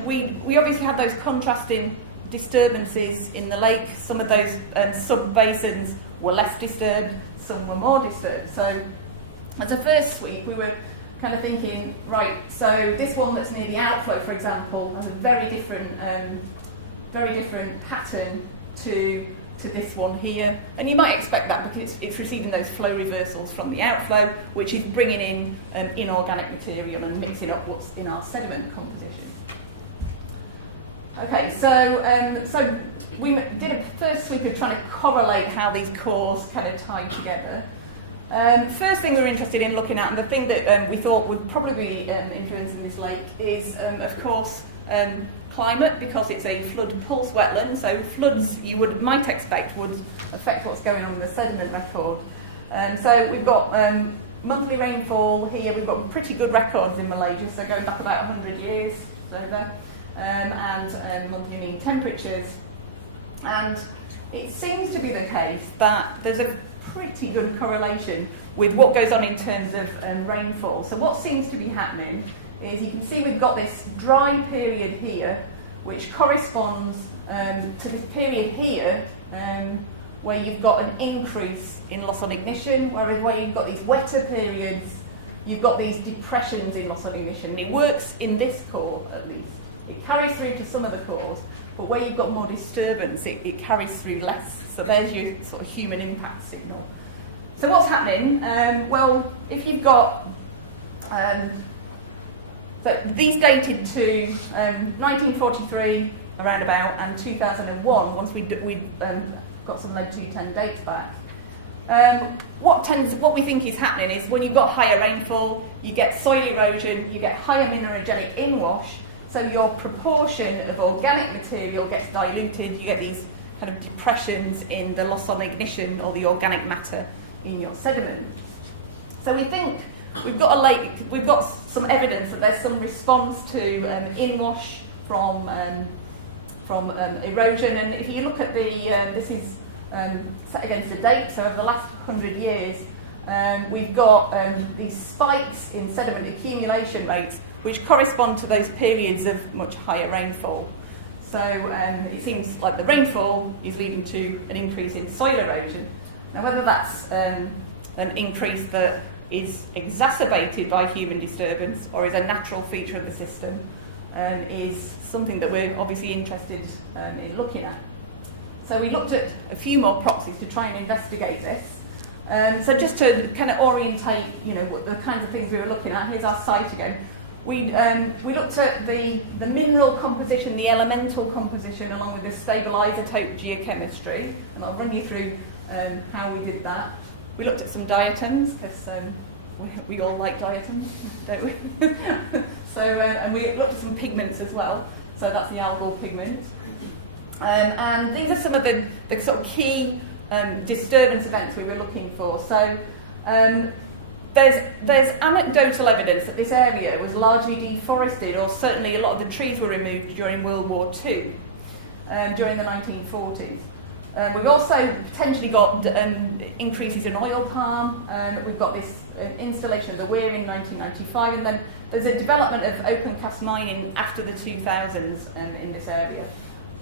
we obviously had those contrasting disturbances in the lake. Some of those sub-basins were less disturbed, some were more disturbed. So as a first sweep, we were kind of thinking, right, so this one that's near the outflow, for example, has a very different pattern to this one here. And you might expect that because it's receiving those flow reversals from the outflow, which is bringing in inorganic material and mixing up what's in our sediment composition. Okay, so we did a first sweep of trying to correlate how these cores kind of tie together. First thing we were interested in looking at, and the thing that we thought would probably be influencing this lake is, of course, climate, because it's a flood pulse wetland. So floods, you might expect, would affect what's going on in the sediment record. So we've got monthly rainfall here. We've got pretty good records in Malaysia, so going back about 100 years over. And monthly mean temperatures. And it seems to be the case that there's a pretty good correlation with what goes on in terms of rainfall. So what seems to be happening is you can see we've got this dry period here, which corresponds to this period here, where you've got an increase in loss on ignition, whereas where you've got these wetter periods, you've got these depressions in loss on ignition. And it works in this core, at least. It carries through to some of the cores, but where you've got more disturbance, it carries through less. So there's your sort of human impact signal. So what's happening? Well, if you've got... so these dated to 1943, around about, and 2001, once we'd got some lead 210 dates back. What we think is happening is when you've got higher rainfall, you get soil erosion, you get higher mineralogic inwash, so your proportion of organic material gets diluted, you get these kind of depressions in the loss on ignition or the organic matter in your sediment. So we think we've got a lake, we've got some evidence that there's some response to inwash from erosion, and if you look at this is set against the date, so over the last 100 years, we've got these spikes in sediment accumulation rates which correspond to those periods of much higher rainfall. So it seems like the rainfall is leading to an increase in soil erosion. Now whether that's an increase that is exacerbated by human disturbance or is a natural feature of the system is something that we're obviously interested in looking at. So we looked at a few more proxies to try and investigate this. So just to kind of orientate, what the kinds of things we were looking at, here's our site again. We looked at the mineral composition, the elemental composition, along with the stable isotope geochemistry, and I'll run you through how we did that. We looked at some diatoms, because we all like diatoms, don't we? And we looked at some pigments as well, so that's the algal pigment. And these are some of the sort of key disturbance events we were looking for. So there's anecdotal evidence that this area was largely deforested, or certainly a lot of the trees were removed during World War II, during the 1940s. We've also potentially got increases in oil palm. We've got this installation of the weir in 1995, and then there's a development of open cast mining after the 2000s in this area.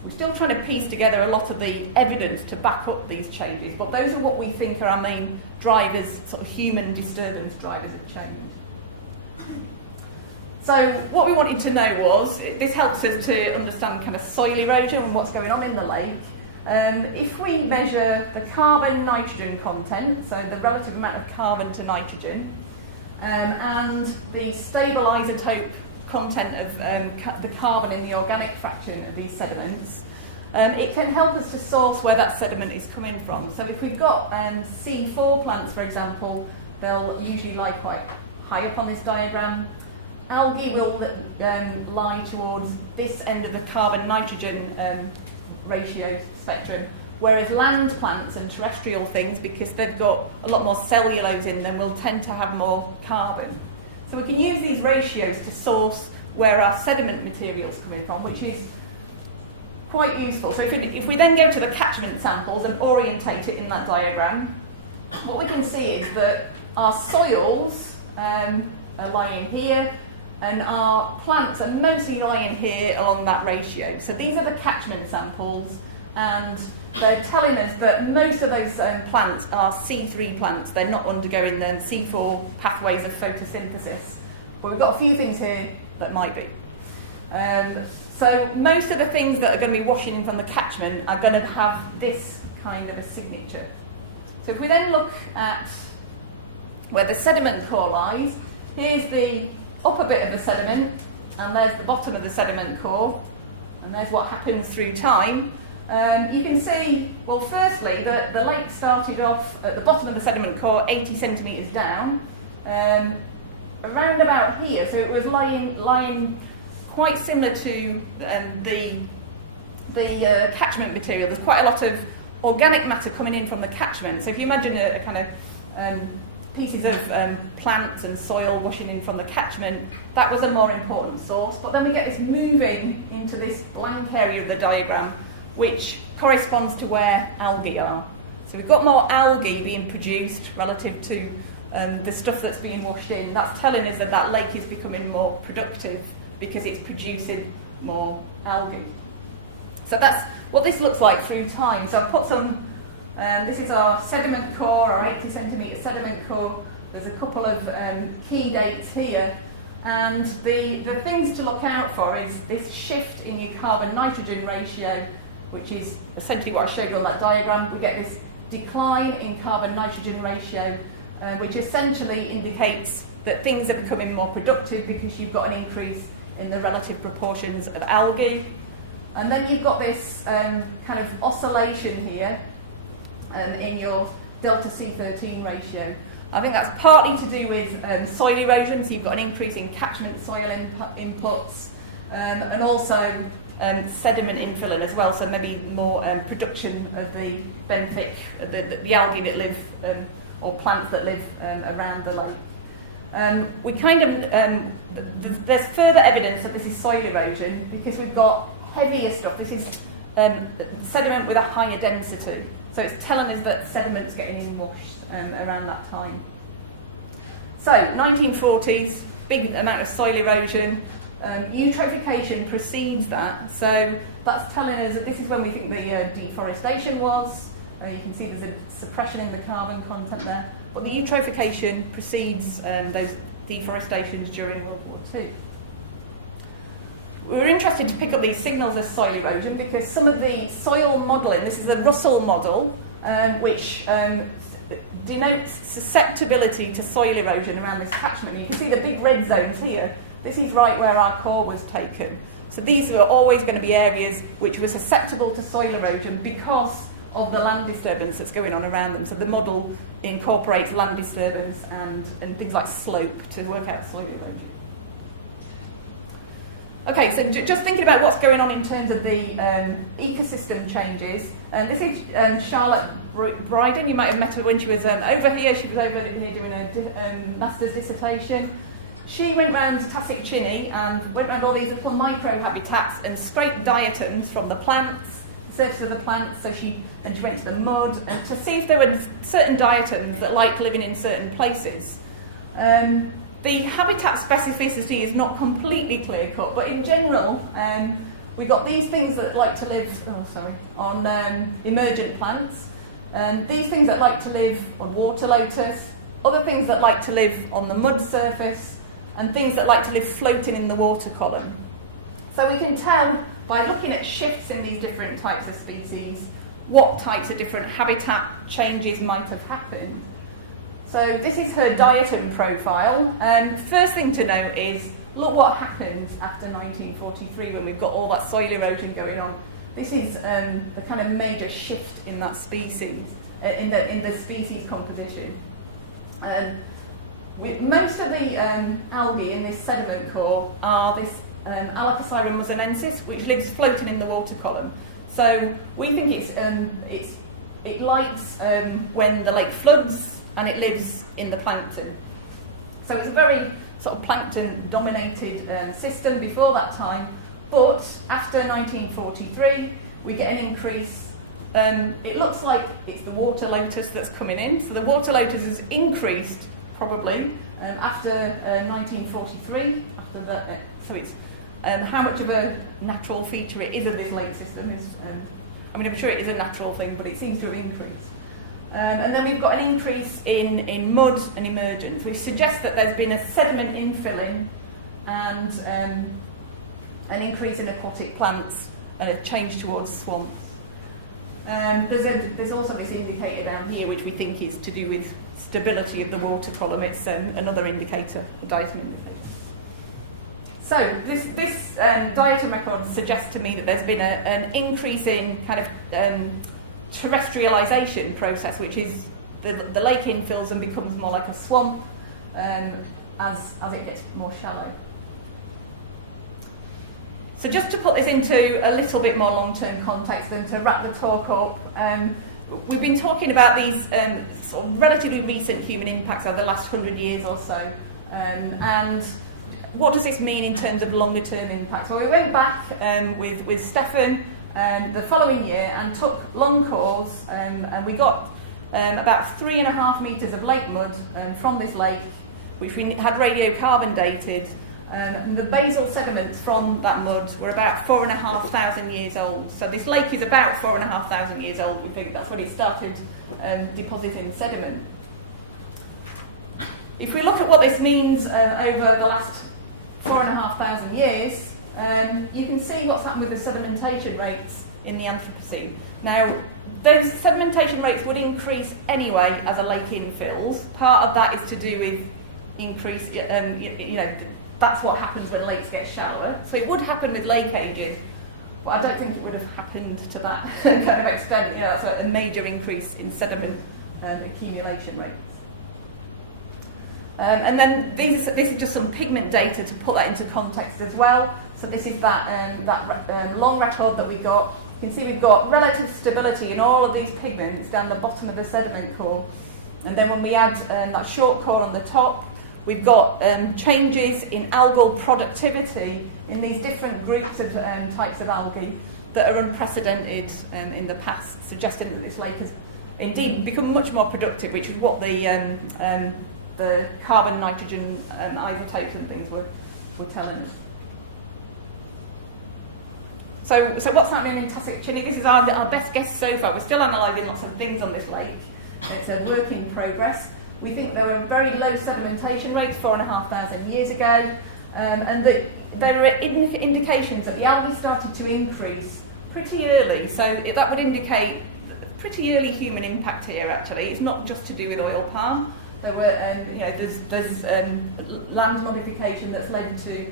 We're still trying to piece together a lot of the evidence to back up these changes, but those are what we think are our main drivers, sort of human disturbance drivers of change. So what we wanted to know was, this helps us to understand kind of soil erosion and what's going on in the lake. If we measure the carbon-nitrogen content, so the relative amount of carbon to nitrogen, and the stable isotope content of the carbon in the organic fraction of these sediments, it can help us to source where that sediment is coming from. So if we've got C4 plants, for example, they'll usually lie quite high up on this diagram. Algae will lie towards this end of the carbon-nitrogen ratio spectrum, whereas land plants and terrestrial things, because they've got a lot more cellulose in them, will tend to have more carbon. So we can use these ratios to source where our sediment material is coming from, which is quite useful. So if we then go to the catchment samples and orientate it in that diagram, what we can see is that our soils are lying here, and our plants are mostly lying here along that ratio. So these are the catchment samples, and they're telling us that most of those plants are C3 plants. They're not undergoing the C4 pathways of photosynthesis. But we've got a few things here that might be. So most of the things that are going to be washing in from the catchment are going to have this kind of a signature. So if we then look at where the sediment core lies, here's the upper bit of the sediment, and there's the bottom of the sediment core, and there's what happens through time. You can see, well, firstly, that the lake started off at the bottom of the sediment core, 80 centimetres down, around about here. So it was lying quite similar to the catchment material. There's quite a lot of organic matter coming in from the catchment. So if you imagine a kind of pieces of plants and soil washing in from the catchment, that was a more important source. But then we get this moving into this blank area of the diagram, which corresponds to where algae are. So we've got more algae being produced relative to the stuff that's being washed in. That's telling us that that lake is becoming more productive because it's producing more algae. So that's what this looks like through time. So I've put some, this is our sediment core, our 80 centimetre sediment core. There's a couple of key dates here. And the things to look out for is this shift in your carbon-nitrogen ratio, which is essentially what I showed you on that diagram. We get this decline in carbon-nitrogen ratio, which essentially indicates that things are becoming more productive because you've got an increase in the relative proportions of algae. And then you've got this kind of oscillation here in your delta C13 ratio. I think that's partly to do with soil erosion, so you've got an increase in catchment soil inputs, and also sediment infilling as well, so maybe more production of the benthic, the algae that live, or plants that live around the lake. We kind of, there's further evidence that this is soil erosion because we've got heavier stuff. This is sediment with a higher density. So it's telling us that sediment's getting washed around that time. So 1940s, big amount of soil erosion. Eutrophication precedes that. So that's telling us that this is when we think the deforestation was. You can see there's a suppression in the carbon content there. But the eutrophication precedes those deforestations during World War II. We were interested to pick up these signals of soil erosion because some of the soil modelling, this is the Russell model, which denotes susceptibility to soil erosion around this catchment. You can see the big red zones here. This is right where our core was taken. So these were always going to be areas which were susceptible to soil erosion because of the land disturbance that's going on around them. So the model incorporates land disturbance and things like slope to work out soil erosion. Okay, so just thinking about what's going on in terms of the ecosystem changes. This is Charlotte Bryden. You might have met her when she was over here. She was over here doing a master's dissertation. She went round Tasik Chini and went round all these little microhabitats and scraped diatoms from the plants, the surface of the plants. So she went to the mud and to see if there were certain diatoms that liked living in certain places. The habitat specificity is not completely clear-cut, but in general, we've got these things that like to live on emergent plants, and these things that like to live on water lotus, other things that like to live on the mud surface, and things that like to live floating in the water column. So we can tell by looking at shifts in these different types of species what types of different habitat changes might have happened. So this is her diatom profile. First thing to note is, look what happens after 1943 when we've got all that soil erosion going on. This is the kind of major shift in that species, in the species composition. most of the algae in this sediment core are this Alacosira musonensis, which lives floating in the water column. So we think it lights when the lake floods, and it lives in the plankton. So it's a very sort of plankton-dominated system before that time, but after 1943, we get an increase. It looks like it's the water lotus that's coming in. So the water lotus has increased probably after 1943. So it's how much of a natural feature it is of this lake system is. I'm sure it is a natural thing, but it seems to have increased. And then we've got an increase in mud and emergence, which suggests that there's been a sediment infilling and an increase in aquatic plants and a change towards swamps. There's also this indicator down here, which we think is to do with stability of the water column. It's another indicator, a diatom indicator. So this diatom record suggests to me that there's been an increase in kind of terrestrialisation process, which is the lake infills and becomes more like a swamp as it gets more shallow. So just to put this into a little bit more long-term context and to wrap the talk up, we've been talking about these sort of relatively recent human impacts over the last 100 years or so. And what does this mean in terms of longer-term impacts? Well, we went back with Stefan the following year and took long cores, and we got about 3.5 metres of lake mud from this lake, which we had radiocarbon dated. And the basal sediments from that mud were about 4,500 years old. So this lake is about 4,500 years old. We think that's when it started depositing sediment. If we look at what this means over the last 4,500 years, you can see what's happened with the sedimentation rates in the Anthropocene. Now, those sedimentation rates would increase anyway as a lake infills. Part of that is to do with increase, that's what happens when lakes get shallower. So it would happen with lake ages, but I don't think it would have happened to that kind of extent. That's a major increase in sediment accumulation rates. And then this is just some pigment data to put that into context as well. So this is that long record that we got. You can see we've got relative stability in all of these pigments down the bottom of the sediment core. And then when we add that short core on the top, we've got changes in algal productivity in these different groups of types of algae that are unprecedented in the past, suggesting that this lake has indeed become much more productive, which is what the carbon, nitrogen, isotopes and things were telling us. So what's happening in Tasik-Chini? This is our best guess so far. We're still analysing lots of things on this lake. It's a work in progress. We think there were very low sedimentation rates 4,500 years ago, and that there are indications that the algae started to increase pretty early. So that would indicate pretty early human impact here. Actually, it's not just to do with oil palm. There were, there's land modification that's led to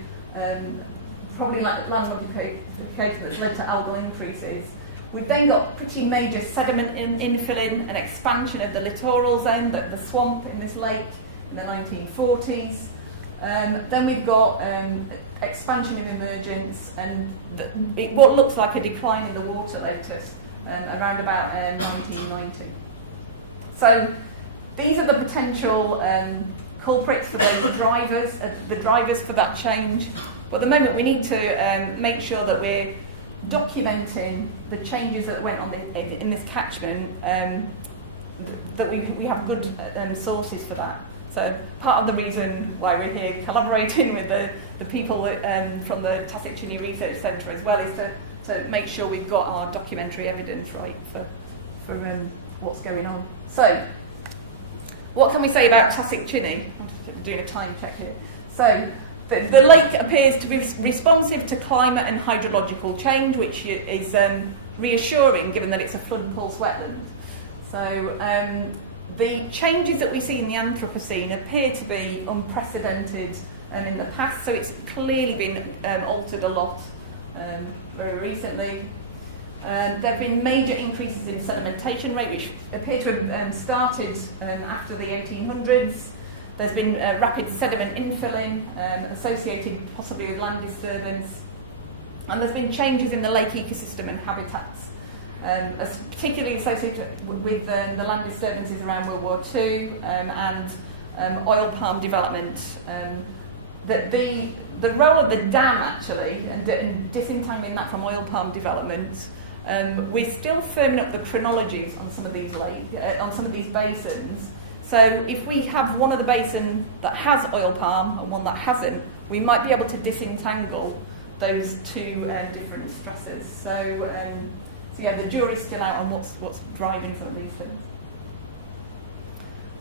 probably land modification that's led to algal increases. We've then got pretty major sediment infilling and expansion of the littoral zone, the swamp in this lake in the 1940s. Then we've got expansion of emergence and what looks like a decline in the water lotus around about 1990. So these are the potential culprits for those drivers, the drivers for that change. But at the moment we need to make sure that we're documenting the changes that went on in this catchment, that we have good sources for that. So part of the reason why we're here collaborating with the people from the Tasik-Chini Research Centre as well is to make sure we've got our documentary evidence right for what's going on. So what can we say about Tasik-Chini? I'm just doing a time check here. So the lake appears to be responsive to climate and hydrological change, which is reassuring given that it's a flood pulse wetland. So the changes that we see in the Anthropocene appear to be unprecedented in the past, so it's clearly been altered a lot very recently. There have been major increases in sedimentation rate, which appear to have started after the 1800s. There's been rapid sediment infilling associated possibly with land disturbance. And there's been changes in the lake ecosystem and habitats, particularly associated with the land disturbances around World War II and oil palm development. The role of the dam actually and disentangling that from oil palm development, we're still firming up the chronologies on some of these on some of these basins. So if we have one of the basin that has oil palm and one that hasn't, we might be able to disentangle those two different stresses. So yeah, the jury's still out on what's driving some of these things.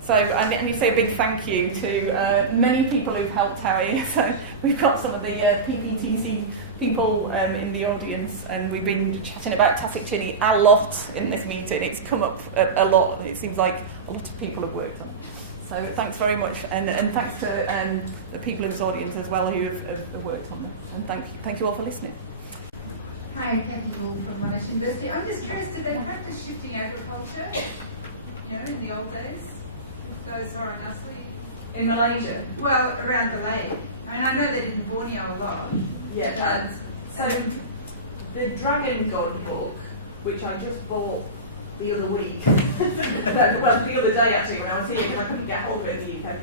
So, and you say a big thank you to many people who've helped Harry. So we've got some of the PPTC people in the audience, and we've been chatting about Tacit Chile a lot in this meeting. It's come up a lot. It seems like a lot of people have worked on it. So thanks very much, and thanks to the people in this audience as well who have worked on this. And thank you all for listening. Hi, Kathy Wall from Monash University. I'm just curious, did they practice shifting agriculture, in the old days? Those are In Malaysia? well, around the lake. I mean, I know they did in Borneo a lot. Yeah, so the Dragon God book, which I just bought the other week, well, the other day actually when I was here because I couldn't get hold of it in the UK,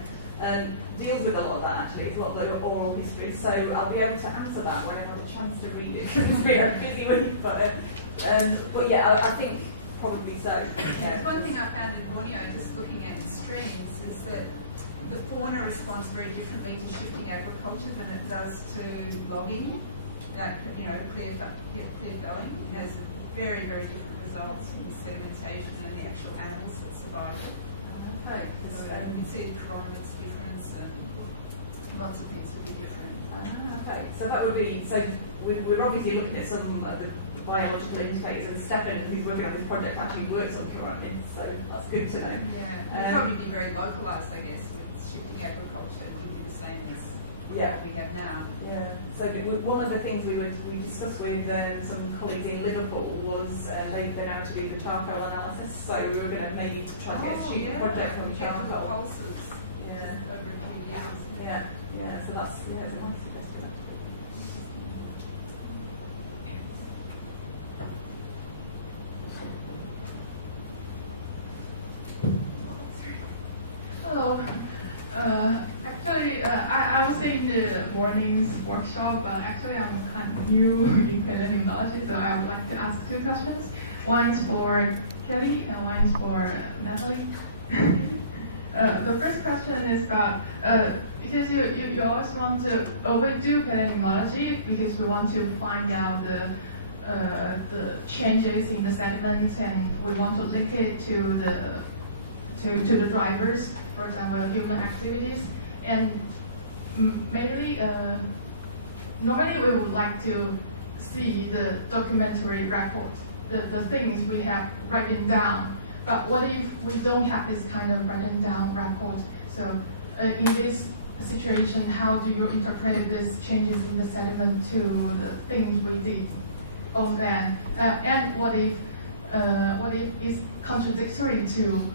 deals with a lot of that actually. It's a lot of the oral history, so I'll be able to answer that when I have a chance to read it because it's been a busy week. But yeah, I think probably so. Yeah. One thing I found in Borneo, just looking at streams, is that the fauna responds very differently to shifting agriculture than it does to logging. Clear felling. It has very, very different results in sedimentation and the actual animals that survive it. Okay. So you can see correlates difference and lots of things would be different. Okay. So that would be, we're obviously looking at some of the biological indicators, and Stefan, who's working on this project, actually works on correlates, so that's good to know. Yeah. It'd probably be very localised, I guess, with shifting agriculture and be the same as what we have now. Yeah. So one of the things we discussed with some colleagues in Liverpool was they've been out to do the charcoal analysis. So we were going to maybe try to get a student project on charcoal. Pulses. Yeah. Over a few years. Yeah. So that's it's a nice suggestion actually. Hello. Actually, I was in the morning's workshop, but actually I'm kind of new in paleontology, so I would like to ask two questions. One is for Kelly and one is for Natalie. The first question is about, because you always want to, we do paleontology because we want to find out the changes in the sediments, and we want to link it to the drivers, for example, the human activities. And mainly, normally we would like to see the documentary record, the things we have written down. But what if we don't have this kind of written down record? So in this situation, how do you interpret these changes in the sediment to the things we did on land? And what if it's contradictory to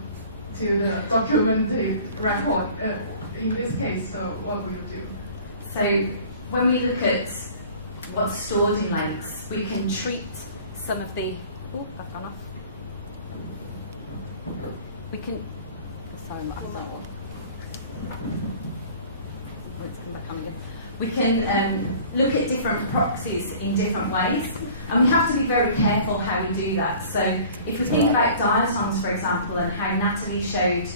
the documented record in this case? So what will you do? So when we look at what's stored in lakes, we can treat some of the... Oh, I've gone off. We can... Sorry, I'm not on that one. Let's come back on again. We can look at different proxies in different ways, and we have to be very careful how we do that. So if we think about diatoms, for example, and how Natalie showed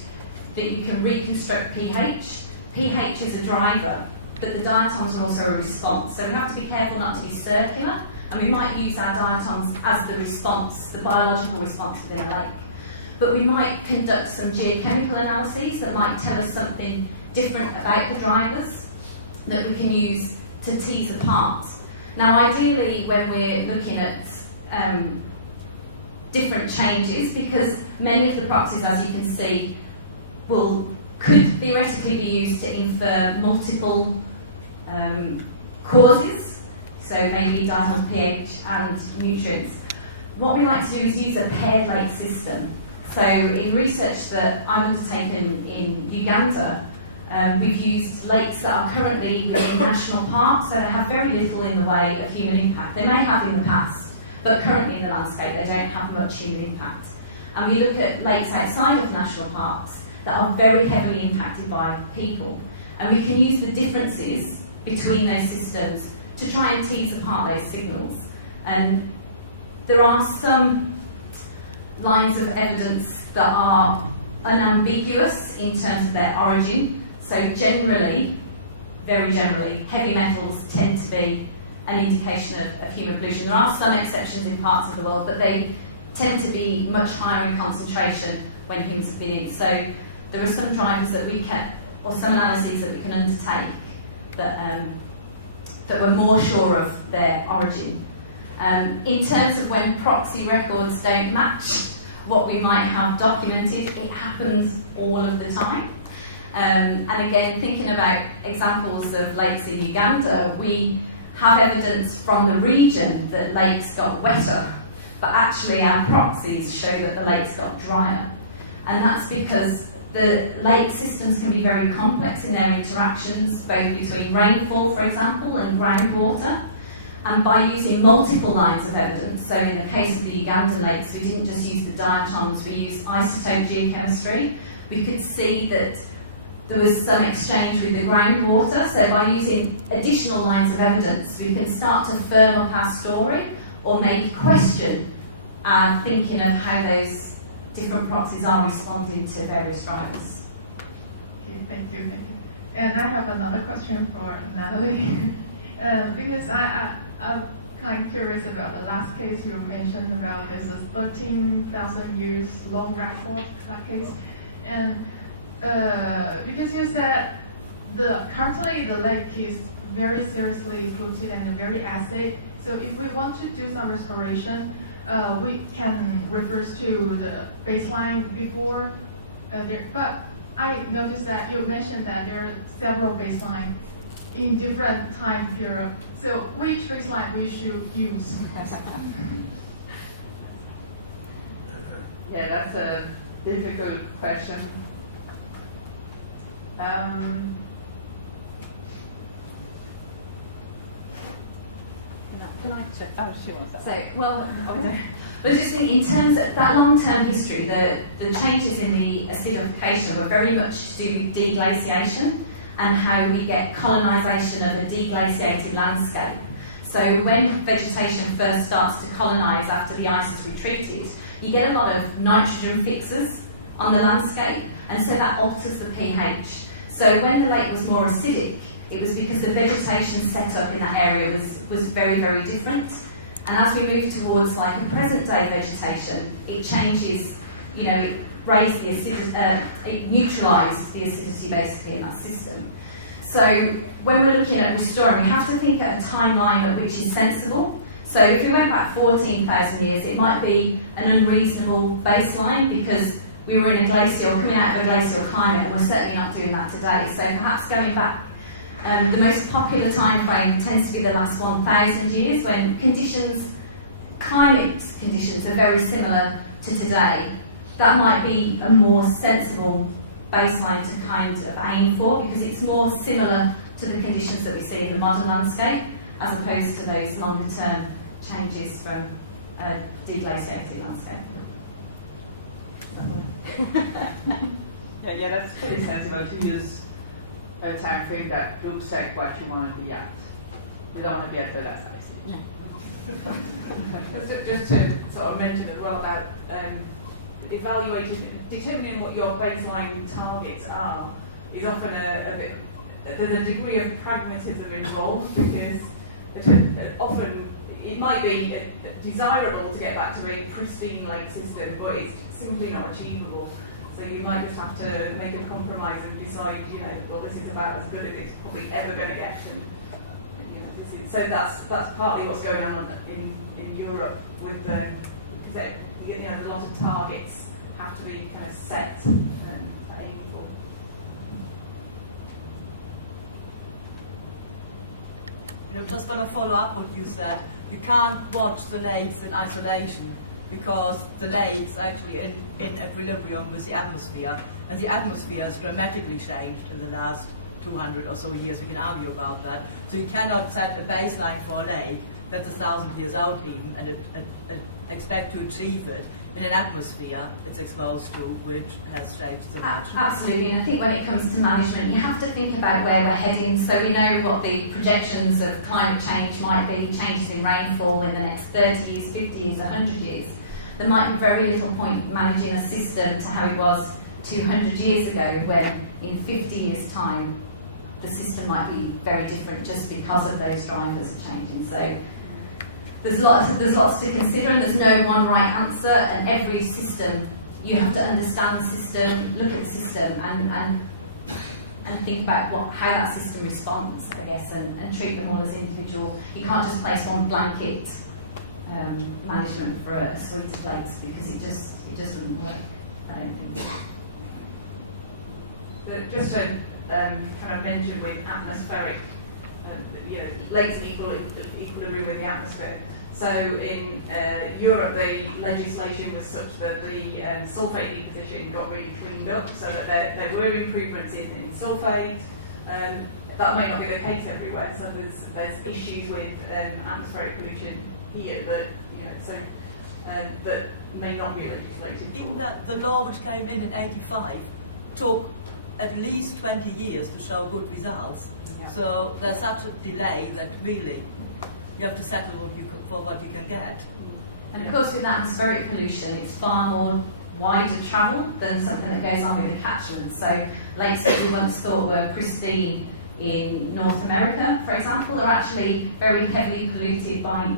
that you can reconstruct pH. pH is a driver, but the diatoms are also a response. So we have to be careful not to be circular, and we might use our diatoms as the response, the biological response within a lake. But we might conduct some geochemical analyses that might tell us something different about the drivers that we can use to tease apart. Now, ideally, when we're looking at different changes, because many of the proxies, as you can see, could theoretically be used to infer multiple causes, so maybe diatoms, pH and nutrients. What we like to do is use a paired lake system. So in research that I've undertaken in Uganda, We've used lakes that are currently within national parks, so they have very little in the way of human impact. They may have in the past, but currently in the landscape they don't have much human impact. And we look at lakes outside of national parks that are very heavily impacted by people. And we can use the differences between those systems to try and tease apart those signals. And there are some lines of evidence that are unambiguous in terms of their origin. So generally, very generally, heavy metals tend to be an indication of human pollution. There are some exceptions in parts of the world, but they tend to be much higher in concentration when humans have been in. So there are some drivers that we can, or some analyses that we can undertake that we're more sure of their origin. In terms of when proxy records don't match what we might have documented, it happens all of the time. And again, thinking about examples of lakes in Uganda, we have evidence from the region that lakes got wetter, but actually our proxies show that the lakes got drier. And that's because the lake systems can be very complex in their interactions, both between rainfall, for example, and groundwater. And by using multiple lines of evidence, so in the case of the Ugandan lakes, we didn't just use the diatoms, we used isotope geochemistry. We could see that there was some exchange with the groundwater, so by using additional lines of evidence, we can start to firm up our story or maybe question our thinking of how those different proxies are responding to various drivers. Okay, thank you. And I have another question for Natalie. Because I'm kind of curious about the last case you mentioned about this 13,000 years long record, that case. And because you said currently the lake is very seriously polluted and very acidic, so if we want to do some restoration, we can refer to the baseline before but I noticed that you mentioned that there are several baselines in different time periods. So which baseline we should use? Yeah, that's a difficult question. Can I check? Oh, she wants that. So, well, but just in terms of that long-term history, the changes in the acidification were very much to do with deglaciation and how we get colonisation of a deglaciated landscape. So when vegetation first starts to colonise after the ice has retreated, you get a lot of nitrogen fixes on the landscape, and so that alters the pH. So when the lake was more acidic, it was because the vegetation set up in that area was very, very different. And as we move towards like a present day vegetation, it changes, it raised the acidity, it neutralised the acidity basically in that system. So when we're looking at restoring, we have to think at a timeline at which is sensible. So if we went back 14,000 years, it might be an unreasonable baseline because we were in a glacial, coming out of a glacial climate, and we're certainly not doing that today. So perhaps going back, the most popular time frame tends to be the last 1,000 years when climate conditions are very similar to today. That might be a more sensible baseline to kind of aim for because it's more similar to the conditions that we see in the modern landscape as opposed to those longer term changes from a deglaciated landscape. Yeah, that's pretty sensible to use a time frame that looks like what you want to be at. You don't want to be at the last ice age. No. Just to sort of mention as well about determining what your baseline targets are is often there's a degree of pragmatism involved because often it might be desirable to get back to a pristine lake system, but it's simply not achievable. So you might just have to make a compromise and decide, well, this is about as good as it's probably ever going to get. And, so that's partly what's going on in Europe with because a lot of targets have to be kind of set and aimed for. Just want to follow up what you said. You can't watch the lakes in isolation. because the lake is actually in equilibrium with the atmosphere, and the atmosphere has dramatically changed in the last 200 or so years. We can argue about that. So you cannot set a baseline for a lake that's 1,000 years out even and expect to achieve it in an atmosphere it's exposed to, which has changed so much. Absolutely, and I think when it comes to management, you have to think about where we're heading. So we know what the projections of climate change might be, changes in rainfall in the next 30 years, 50 years, 100 years. There might be very little point managing a system to how it was 200 years ago, when in 50 years' time the system might be very different just because of those drivers changing. So there's lots to consider, and there's no one right answer, and every system, you have to understand the system, look at the system, and think about how that system responds, I guess, and treat them all as individual. You can't just place one blanket management for a suite of lakes, because it just doesn't work, I don't think. But just to kind of mention with atmospheric, lakes in equilibrium with the atmosphere. So in Europe, the legislation was such that the sulfate deposition got really cleaned up, so that there were improvements in sulfate. That may not be the case everywhere, so there's issues with atmospheric pollution here that that may not be legislated for. Even the law which came in 85 took at least 20 years to show good results. Yeah. So there's such a delay that really you have to settle for what you can get. And of course, with atmospheric pollution, it's far more wider travel than something that goes on with the catchment. So lakes that we once thought were pristine in North America, for example, are actually very heavily polluted by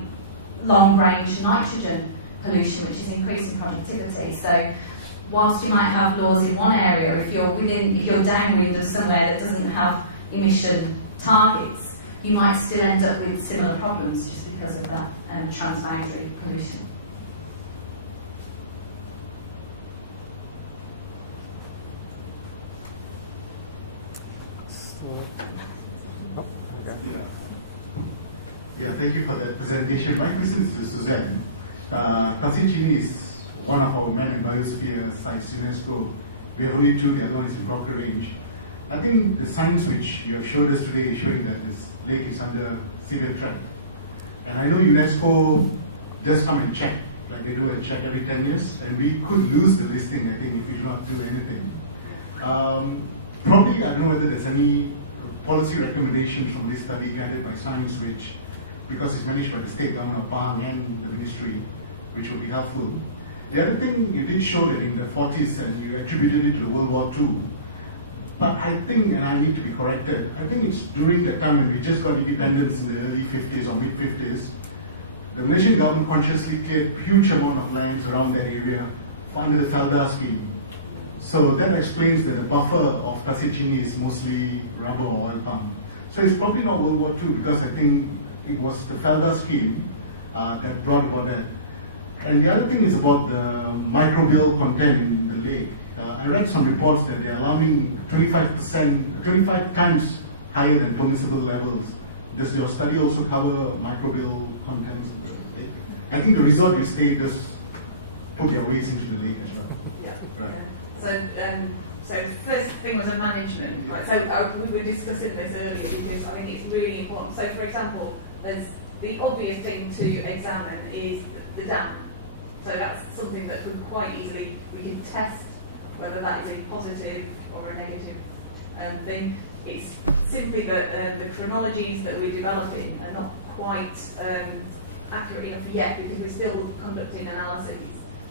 long-range nitrogen pollution, which is increasing productivity. So whilst you might have laws in one area, if you're downwind of somewhere that doesn't have emission targets, you might still end up with similar problems just because of that transboundary pollution. Yeah, thank you for that presentation. My question is to Suzanne. Tassicini is one of our marine biosphere sites, UNESCO. We have only two, the other one is in Rocker Range. I think the science which you have showed us today is showing that this lake is under severe threat. And I know UNESCO just come and check, like they do a check every 10 years, and we could lose the listing, I think, if we do not do anything. Probably, I don't know whether there's any policy recommendations from this study guided by science, which, because it's managed by the state government of Pahang and the ministry, which will be helpful. The other thing, you did show that in the 40s, and you attributed it to World War II. But I think, and I need to be corrected, I think it's during the time when we just got independence in the early 50s or mid-50s, the Malaysian government consciously cleared huge amount of lands around that area under the Felda scheme. So that explains that the buffer of Tassicini is mostly rubber or oil palm. So it's probably not World War II, because I think it was the Felda scheme that brought about that. And the other thing is about the microbial content in the lake. I read some reports that they're allowing 25 times higher than permissible levels. Does your study also cover microbial contents of the lake? I think the resort will stay just put their waste into the lake as well. Yeah. Right. So the first thing was a management. Right? So we were discussing this earlier because I think it's really important. So for example, there's the obvious thing to examine is the dam. So that's something that could quite easily, we can test whether that is a positive or a negative thing. It's simply that the chronologies that we're developing are not quite accurate enough yet, because we're still conducting analyses.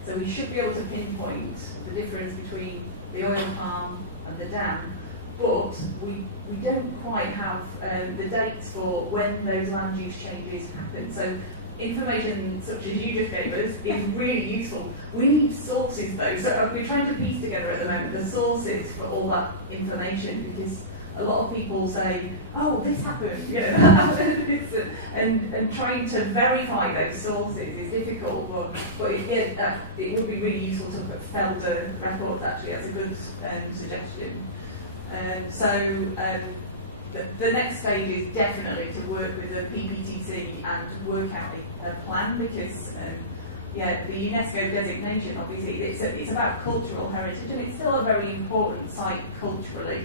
So we should be able to pinpoint the difference between the oil palm and the dam, but we don't quite have the dates for when those land use changes happen. So information such as you just gave us is really useful. We need sources though, so we're trying to piece together at the moment the sources for all that information, because a lot of people say, oh, this happened, that happened, and trying to verify those sources is difficult, but it would be really useful to put Felda records actually. That's a good suggestion. The next stage is definitely to work with the PPTC and work out a plan, because the UNESCO designation, obviously, it's about cultural heritage, and it's still a very important site culturally,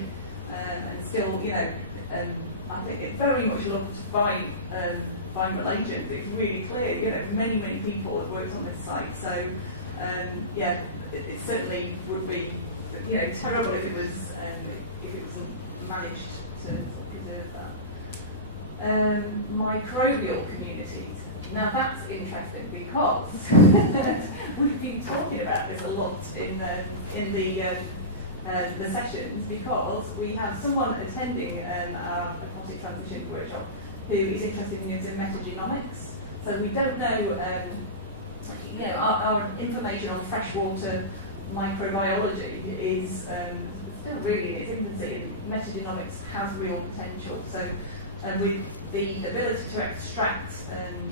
and still, I think it's very much loved by Malaysians. It's really clear, many people have worked on this site, so it certainly would be, terrible if it wasn't managed to preserve that. Microbial communities. Now that's interesting because we've been talking about this a lot in the sessions, because we have someone attending our aquatic transition workshop who is interested in using metagenomics. So we don't know, our information on freshwater microbiology is still really in its infancy, and metagenomics has real potential. So with the ability to extract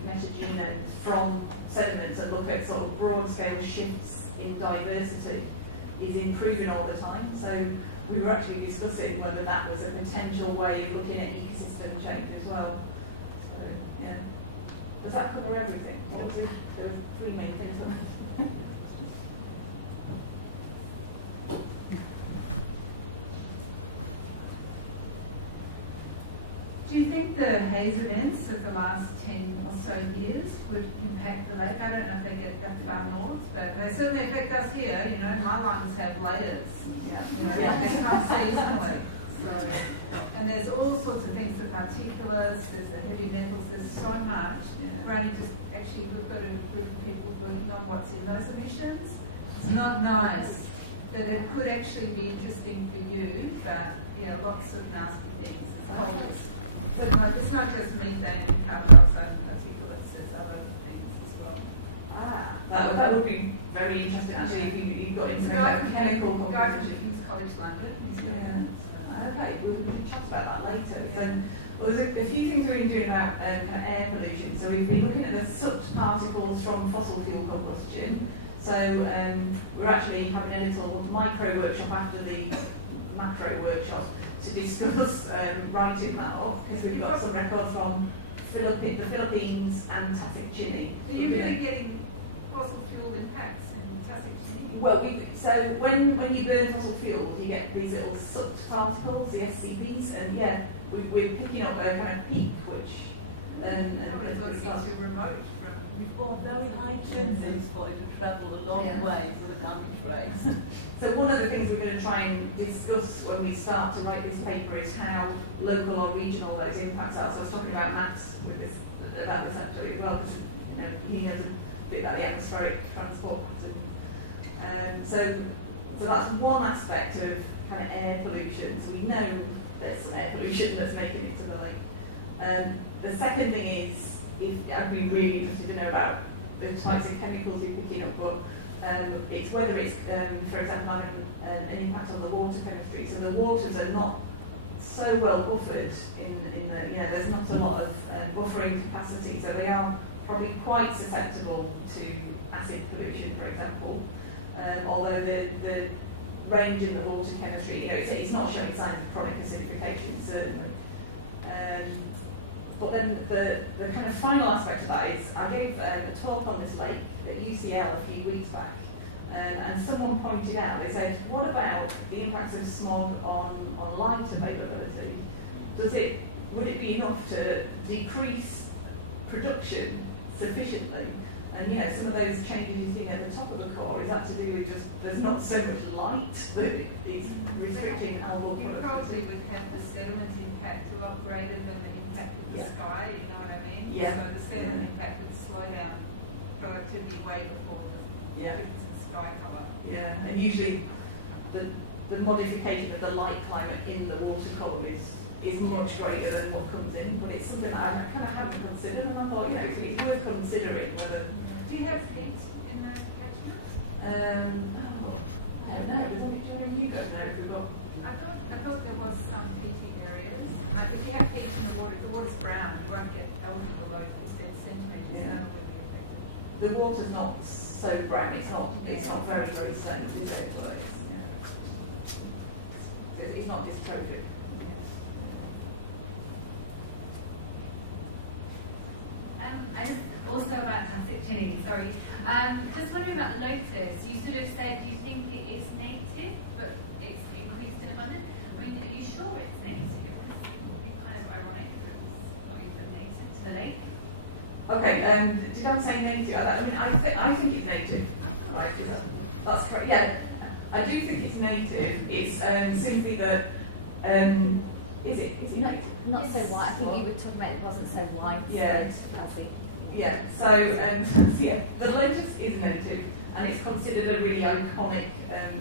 metagenomes from sediments and look at sort of broad-scale shifts in diversity is improving all the time. So we were actually discussing whether that was a potential way of looking at ecosystem change as well. So, yeah. Does that cover everything? There were three main things. Do you think the haze events of the last 10 or so years would impact the lake? I don't know if they get that far north, but they certainly affect us here. My lines have layers. They can't see easily. So, and there's all sorts of things with particulates, there's the heavy metals, there's so much. We're only just actually, we've got a group of people working on what's in those emissions. It's not nice, but it could actually be interesting for you, but lots of nasty things as well. But no, it's not just methane and carbon dioxide and particulates, there's other things as well. That would be very interesting actually if you got into chemical composition. King's College London. Okay, we can chat about that later. So, there's a few things we've been doing about kind of air pollution. So we've been looking at the soot particles from fossil fuel combustion. So we're actually having a little micro workshop after the macro workshop to discuss writing that up, because we've got some records from the Philippines and Tasik Chini. So you're really getting fossil fuel impacts in Tasik Chini? Well, so when you burn fossil fuels, you get these little soot particles, the SCPs, and we're picking up a kind of peak, which it's not too remote from. We've got very high chances for it to travel a long way with a garbage race. So one of the things we're going to try and discuss when we start to write this paper is how local or regional those impacts are. So I was talking about Max about this actually as well, because he knows a bit about the atmospheric transport pattern. So that's one aspect of kind of air pollution. So we know there's some air pollution that's making it to the lake. The second thing is, I'd be really interested to know about the types of chemicals you're picking up, but it's whether it's, for example, an impact on the water chemistry. So the waters are not so well buffered in the, there's not a lot of buffering capacity, so they are probably quite susceptible to acid pollution, for example. Although the range in the water chemistry, it's not showing signs of chronic acidification, certainly. But then the kind of final aspect of that is, I gave a talk on this lake at UCL a few weeks back, and someone pointed out, they said, what about the impacts of smog on light availability? Would it be enough to decrease production sufficiently? And some of those changes you see at the top of the core, is that to do with just there's not so much light that is restricting algal You productivity? probably would have the sediment impact a lot greater than the impact of the sky, you know what I mean? Yeah. So the sediment impact would slow down productivity way before the difference in sky colour. Yeah, and usually the modification of the light climate in the water column is much greater than what comes in, but it's something that I kind of haven't considered, and I thought, it's worth considering whether. Do you have heat in the catchment? I don't know. There's only you guys know if we've got. I thought there was some heating areas. Like if you have heat in the water's brown, you won't get eligible below 15 centimetres. Yeah. That will be affected. The water's not so brown. It's not very stained, is it? But it's not dystrophic. I just also about Tasik Chini, sorry. Just wondering about lotus. You sort of said you think it is native, but it's increased in abundance. I mean, are you sure it's native? It would be kind of ironic if it was not even native to the lake. Okay, did I say native? I mean, I think it's native. Right, that's correct. Yeah, I do think it's native. It's simply that, is it native? Not so wide. I think you were talking about it wasn't so widespread. Yeah. As it. Yeah, so yeah, the lotus is native and it's considered a really iconic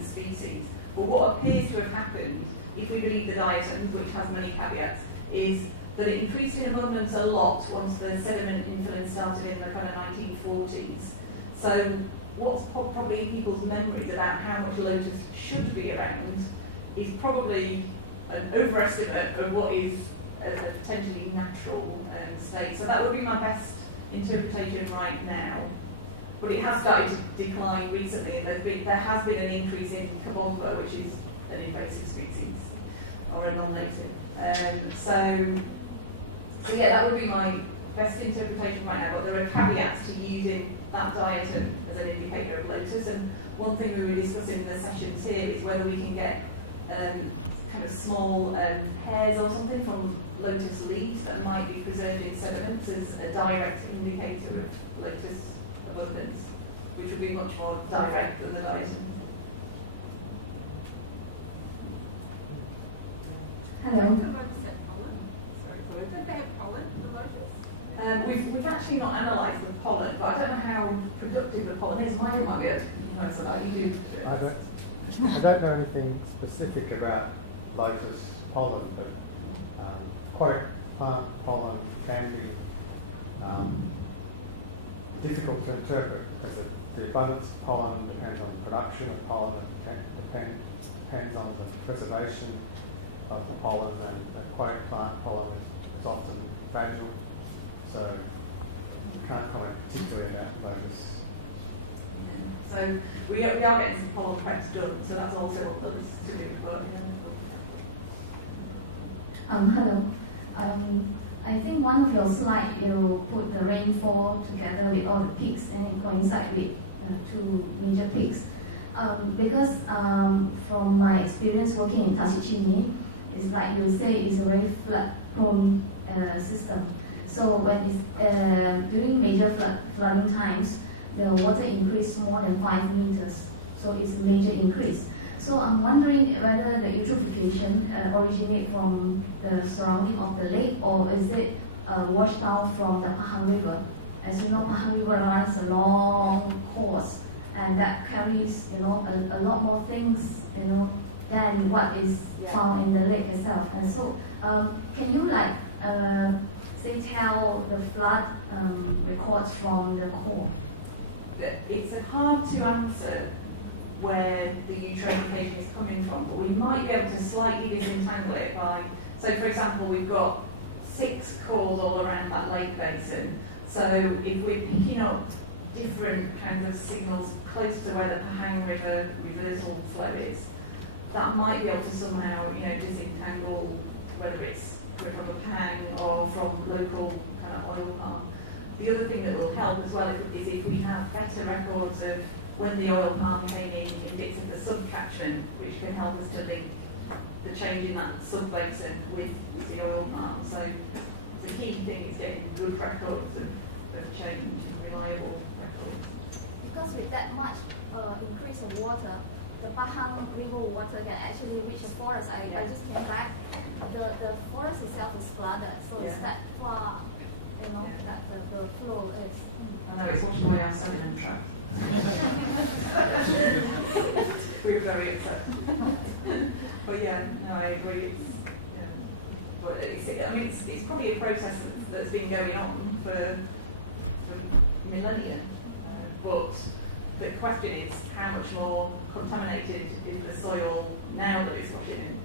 species. But what appears to have happened, if we believe the diatom, which has many caveats, is that it increased in abundance a lot once the sediment influence started in the kind of 1940s. So what's probably in people's memories about how much lotus should be around is probably an overestimate of what is a potentially natural state. So that would be my best interpretation right now, but it has started to decline recently, and there has been an increase in kabongla, which is an invasive species or a non-native. So yeah, that would be my best interpretation right now. But there are caveats to using that diatom as an indicator of lotus. And one thing we were discussing in the sessions here is whether we can get kind of small hairs or something from lotus leaves that might be preserved in sediments as a direct indicator of lotus abundance, which would be much more direct than the diatom. Hello. Don't they have pollen, the lotus? We've actually not analysed the pollen, but I don't know how productive the pollen is. Michael might be able to answer that. You do. I don't know anything specific about lotus pollen, but aquatic plant pollen can be difficult to interpret because the abundance of pollen depends on the production of pollen, it depends on the preservation of the pollen, and aquatic plant pollen is often fragile, so you can't comment particularly about lotus. So we are getting some pollen preps done, so that's also what others to do. But, Hello. I think one of your slides, you put the rainfall together with all the peaks and it coincides with two major peaks. Because from my experience working in Tashikimi, it's like you say it's a very flood-prone system. So when it's during major flooding times, the water increased more than 5 meters. So it's a major increase. So I'm wondering whether the eutrophication originates from the surrounding of the lake, or is it washed out from the Pahang River? As you know, Pahang River runs a long course, and that carries, a lot more things, than what is found in the lake itself. And so, can you say tell the flood records from the core? It's hard to answer where the eutrophication is coming from, but we might be able to slightly disentangle it by, so for example, we've got 6 cores all around that lake basin. So if we're picking up different kinds of signals close to where the Pahang River reversal flow is, that might be able to somehow, disentangle whether it's from the Pahang or from local kind of oil palm. The other thing that will help as well is if we have better records of when the oil palm came in bits of the subcatchment, which can help us to link the change in that sub-basin with the oil palm. So the key thing is getting good records of change, reliable records. Because with that much increase of water, the Pahang River water can actually reach the forest. I just came back. The forest itself is flooded, so it's that far, that the flow is. I know it's washed away our sediment trap. We were very upset. But I agree. But it's probably a process that's been going on for millennia. But the question is, how much more contaminated is the soil now that it's washing in?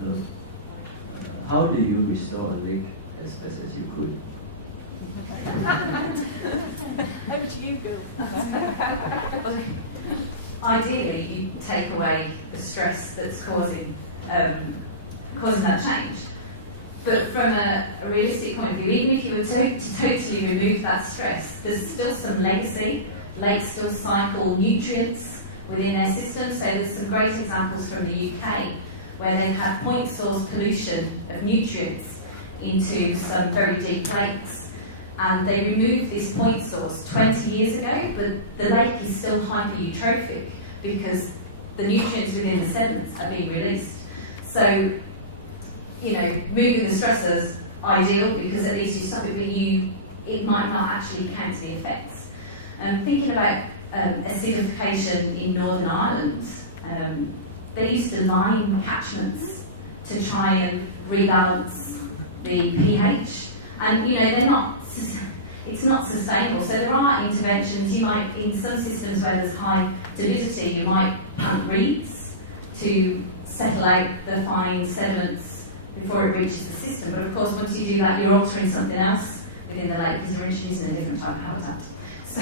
Hello. How do you restore a lake as best as you could? Over to you, Gul. Ideally, you take away the stress that's causing that change. But from a realistic point of view, even if you were to totally remove that stress, there's still some legacy. Lakes still cycle nutrients within their system. So there's some great examples from the UK where they've had point source pollution of nutrients into some very deep lakes. And they removed this point source 20 years ago, but the lake is still hyper-eutrophic because the nutrients within the sediments are being released. So, you know, moving the stressors, ideal, because at least you stop it, but it might not actually counter the effects. Thinking about acidification in Northern Ireland, they used to line catchments to try and rebalance the pH, and you know it's not sustainable. So there are interventions. You might, in some systems where there's high turbidity, you might plant reeds to settle out the fine sediments before it reaches the system. But of course, once you do that, you're altering something else within the lake because you're introducing a different type of habitat. So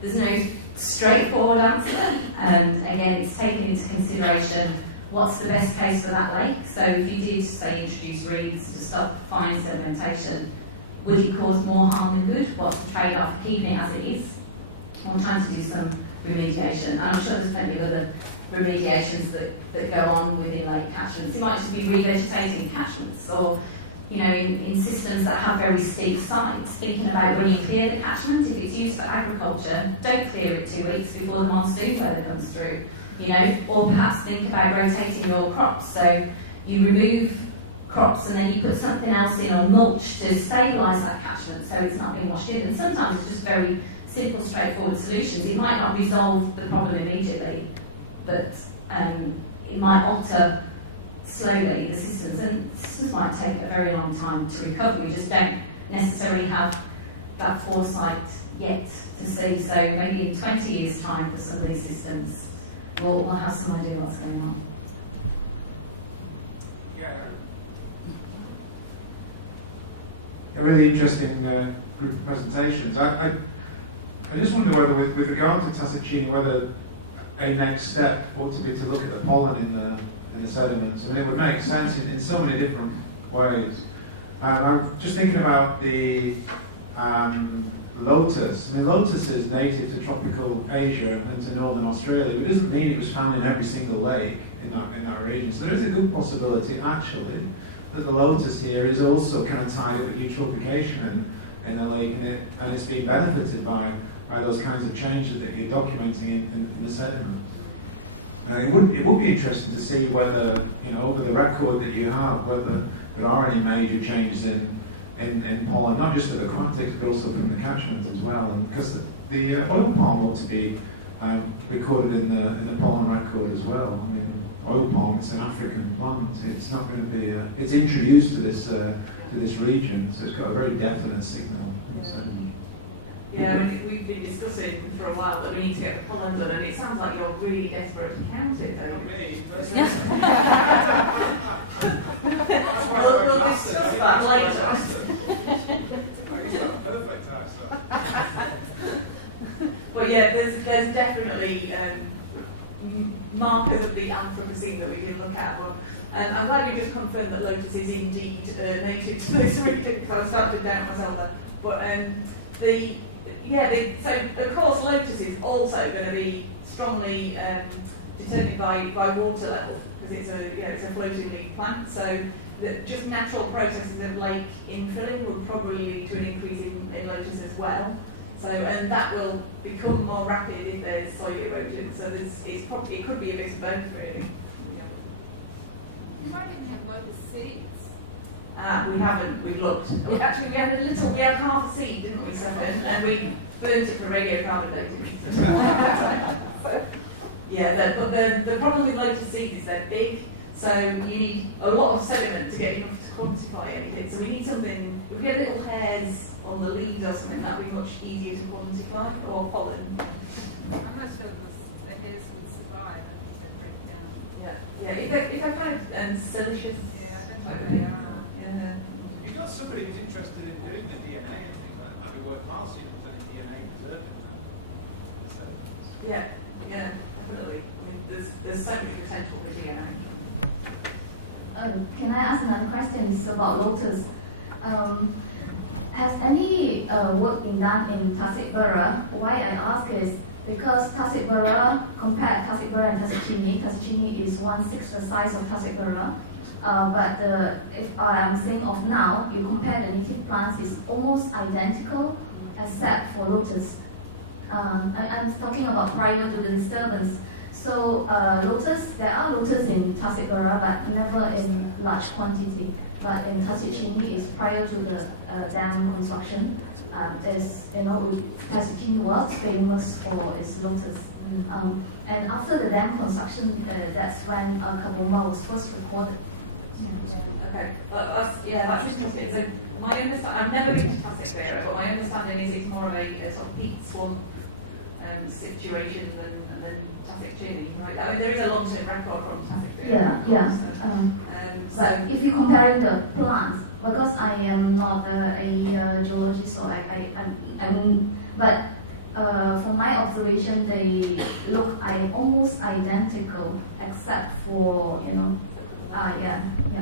there's no straightforward answer, and again, it's taken into consideration what's the best case for that lake. So if you did, say, introduce reeds to stop fine sedimentation, would it cause more harm than good? What's the trade-off of keeping it as it is? Or trying to do some remediation. And I'm sure there's plenty of other remediations that go on within lake catchments. It might just be revegetating catchments, or you know, in systems that have very steep sides, thinking about when you clear the catchment, if it's used for agriculture, don't clear it 2 weeks before the monsoon weather comes through, you know, or perhaps think about rotating your crops. So you remove crops and then you put something else in, or mulch, to stabilise that catchment so it's not being washed in. And sometimes it's just very simple, straightforward solutions. It might not resolve the problem immediately, but it might alter slowly the systems, and systems might take a very long time to recover. We just don't necessarily have that foresight yet to see. So maybe in 20 years' time for some of these systems, we'll have some idea what's going on. A really interesting group of presentations. I just wonder whether, with regard to Tassicini, whether a next step ought to be to look at the pollen in the sediments. I mean, it would make sense in so many different ways. I'm just thinking about the lotus. I mean, lotus is native to tropical Asia and to northern Australia, but it doesn't mean it was found in every single lake in that region. So there is a good possibility, actually, that the lotus here is also kind of tied up with eutrophication in the lake, and it's being benefited by those kinds of changes that you're documenting in the sediment. It would be interesting to see whether, you know, over the record that you have, whether there are any major changes in pollen, not just at Aquatic, but also from the catchment as well. And because the oil palm ought to be recorded in the pollen record as well. I mean, oil palm, it's an African plant. It's not going to be. It's introduced to this region, so it's got a very definite signal. Yeah, I mean, we've been discussing for a while that we need to get the pollen done, and it sounds like you're really desperate to count it, though. We'll discuss that later. But yeah, there's definitely markers of the Anthropocene that we can look at. I'm glad you just confirmed that lotus is indeed native to this region, because I started to doubt myself there. But so of course lotus is also going to be strongly determined by water level, because it's a floating leaf plant. So just natural processes of lake infilling will probably lead to an increase in lotus as well. So, and that will become more rapid if there's soil erosion. So it could be a bit of both, really. You might even have lotus seeds. We haven't. We've looked. We had half a seed, didn't we, Stefan? And we burnt it for radiocarbon dating. But the problem with lotus seeds is they're big, so you need a lot of sediment to get enough to quantify anything. So we need something. If we had little hairs on the leaves or something, that would be much easier to quantify, or pollen. I'm not sure the hairs would survive. I think they'd break down. Yeah. If they're kind of silicious. Yeah, I don't think they are. Yeah. You've got somebody who's interested in doing the DNA and things like that. Might be worthwhile seeing if there's any DNA preserved in that. Yeah, definitely. I mean, there's so much potential for DNA. can I ask another question? It's about lotus. Has any work been done in Tasik Burra? Why I ask is because Tasik Burra, compared Tasik Burra and Tasik is 1/6 the size of Tasik Burra. But if I'm saying of now, you compare the native plants, it's almost identical except for lotus. I'm talking about prior to the disturbance. So lotus, there are lotus in Tasik Burra, but never in large quantity. But in Tasik Chini, is prior to the dam construction. Is Tasik Chini was famous for its lotus. And after the dam construction, that's when Kabomba was first recorded. Okay, that's interesting. So my understanding, I've never been to Tasik Burra, but my understanding is it's more of a sort of peat swamp situation than Tasik Chini. Right? I mean, there is a long-term record from Tasik Burra. Yeah. So if you compare the plants, because I am not a geologist, so but from my observation, they look almost identical, except for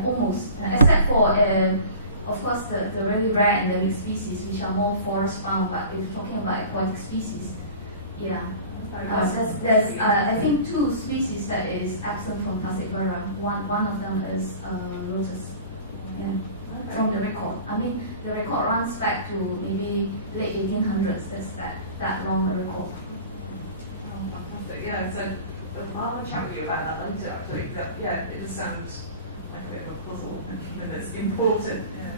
almost, except for of course the really rare endemic species, which are more forest bound. But if you're talking about aquatic species, there's I think 2 species that is absent from Tasik Burra. One of them is lotus. Yeah. From the record. I mean, the record runs back to maybe late 1800s. That's that long a record. Oh, fantastic. Yeah, so I'll have a chat with you about that later, actually. But, yeah, it does sound like a bit of a puzzle, and it's important. Yeah.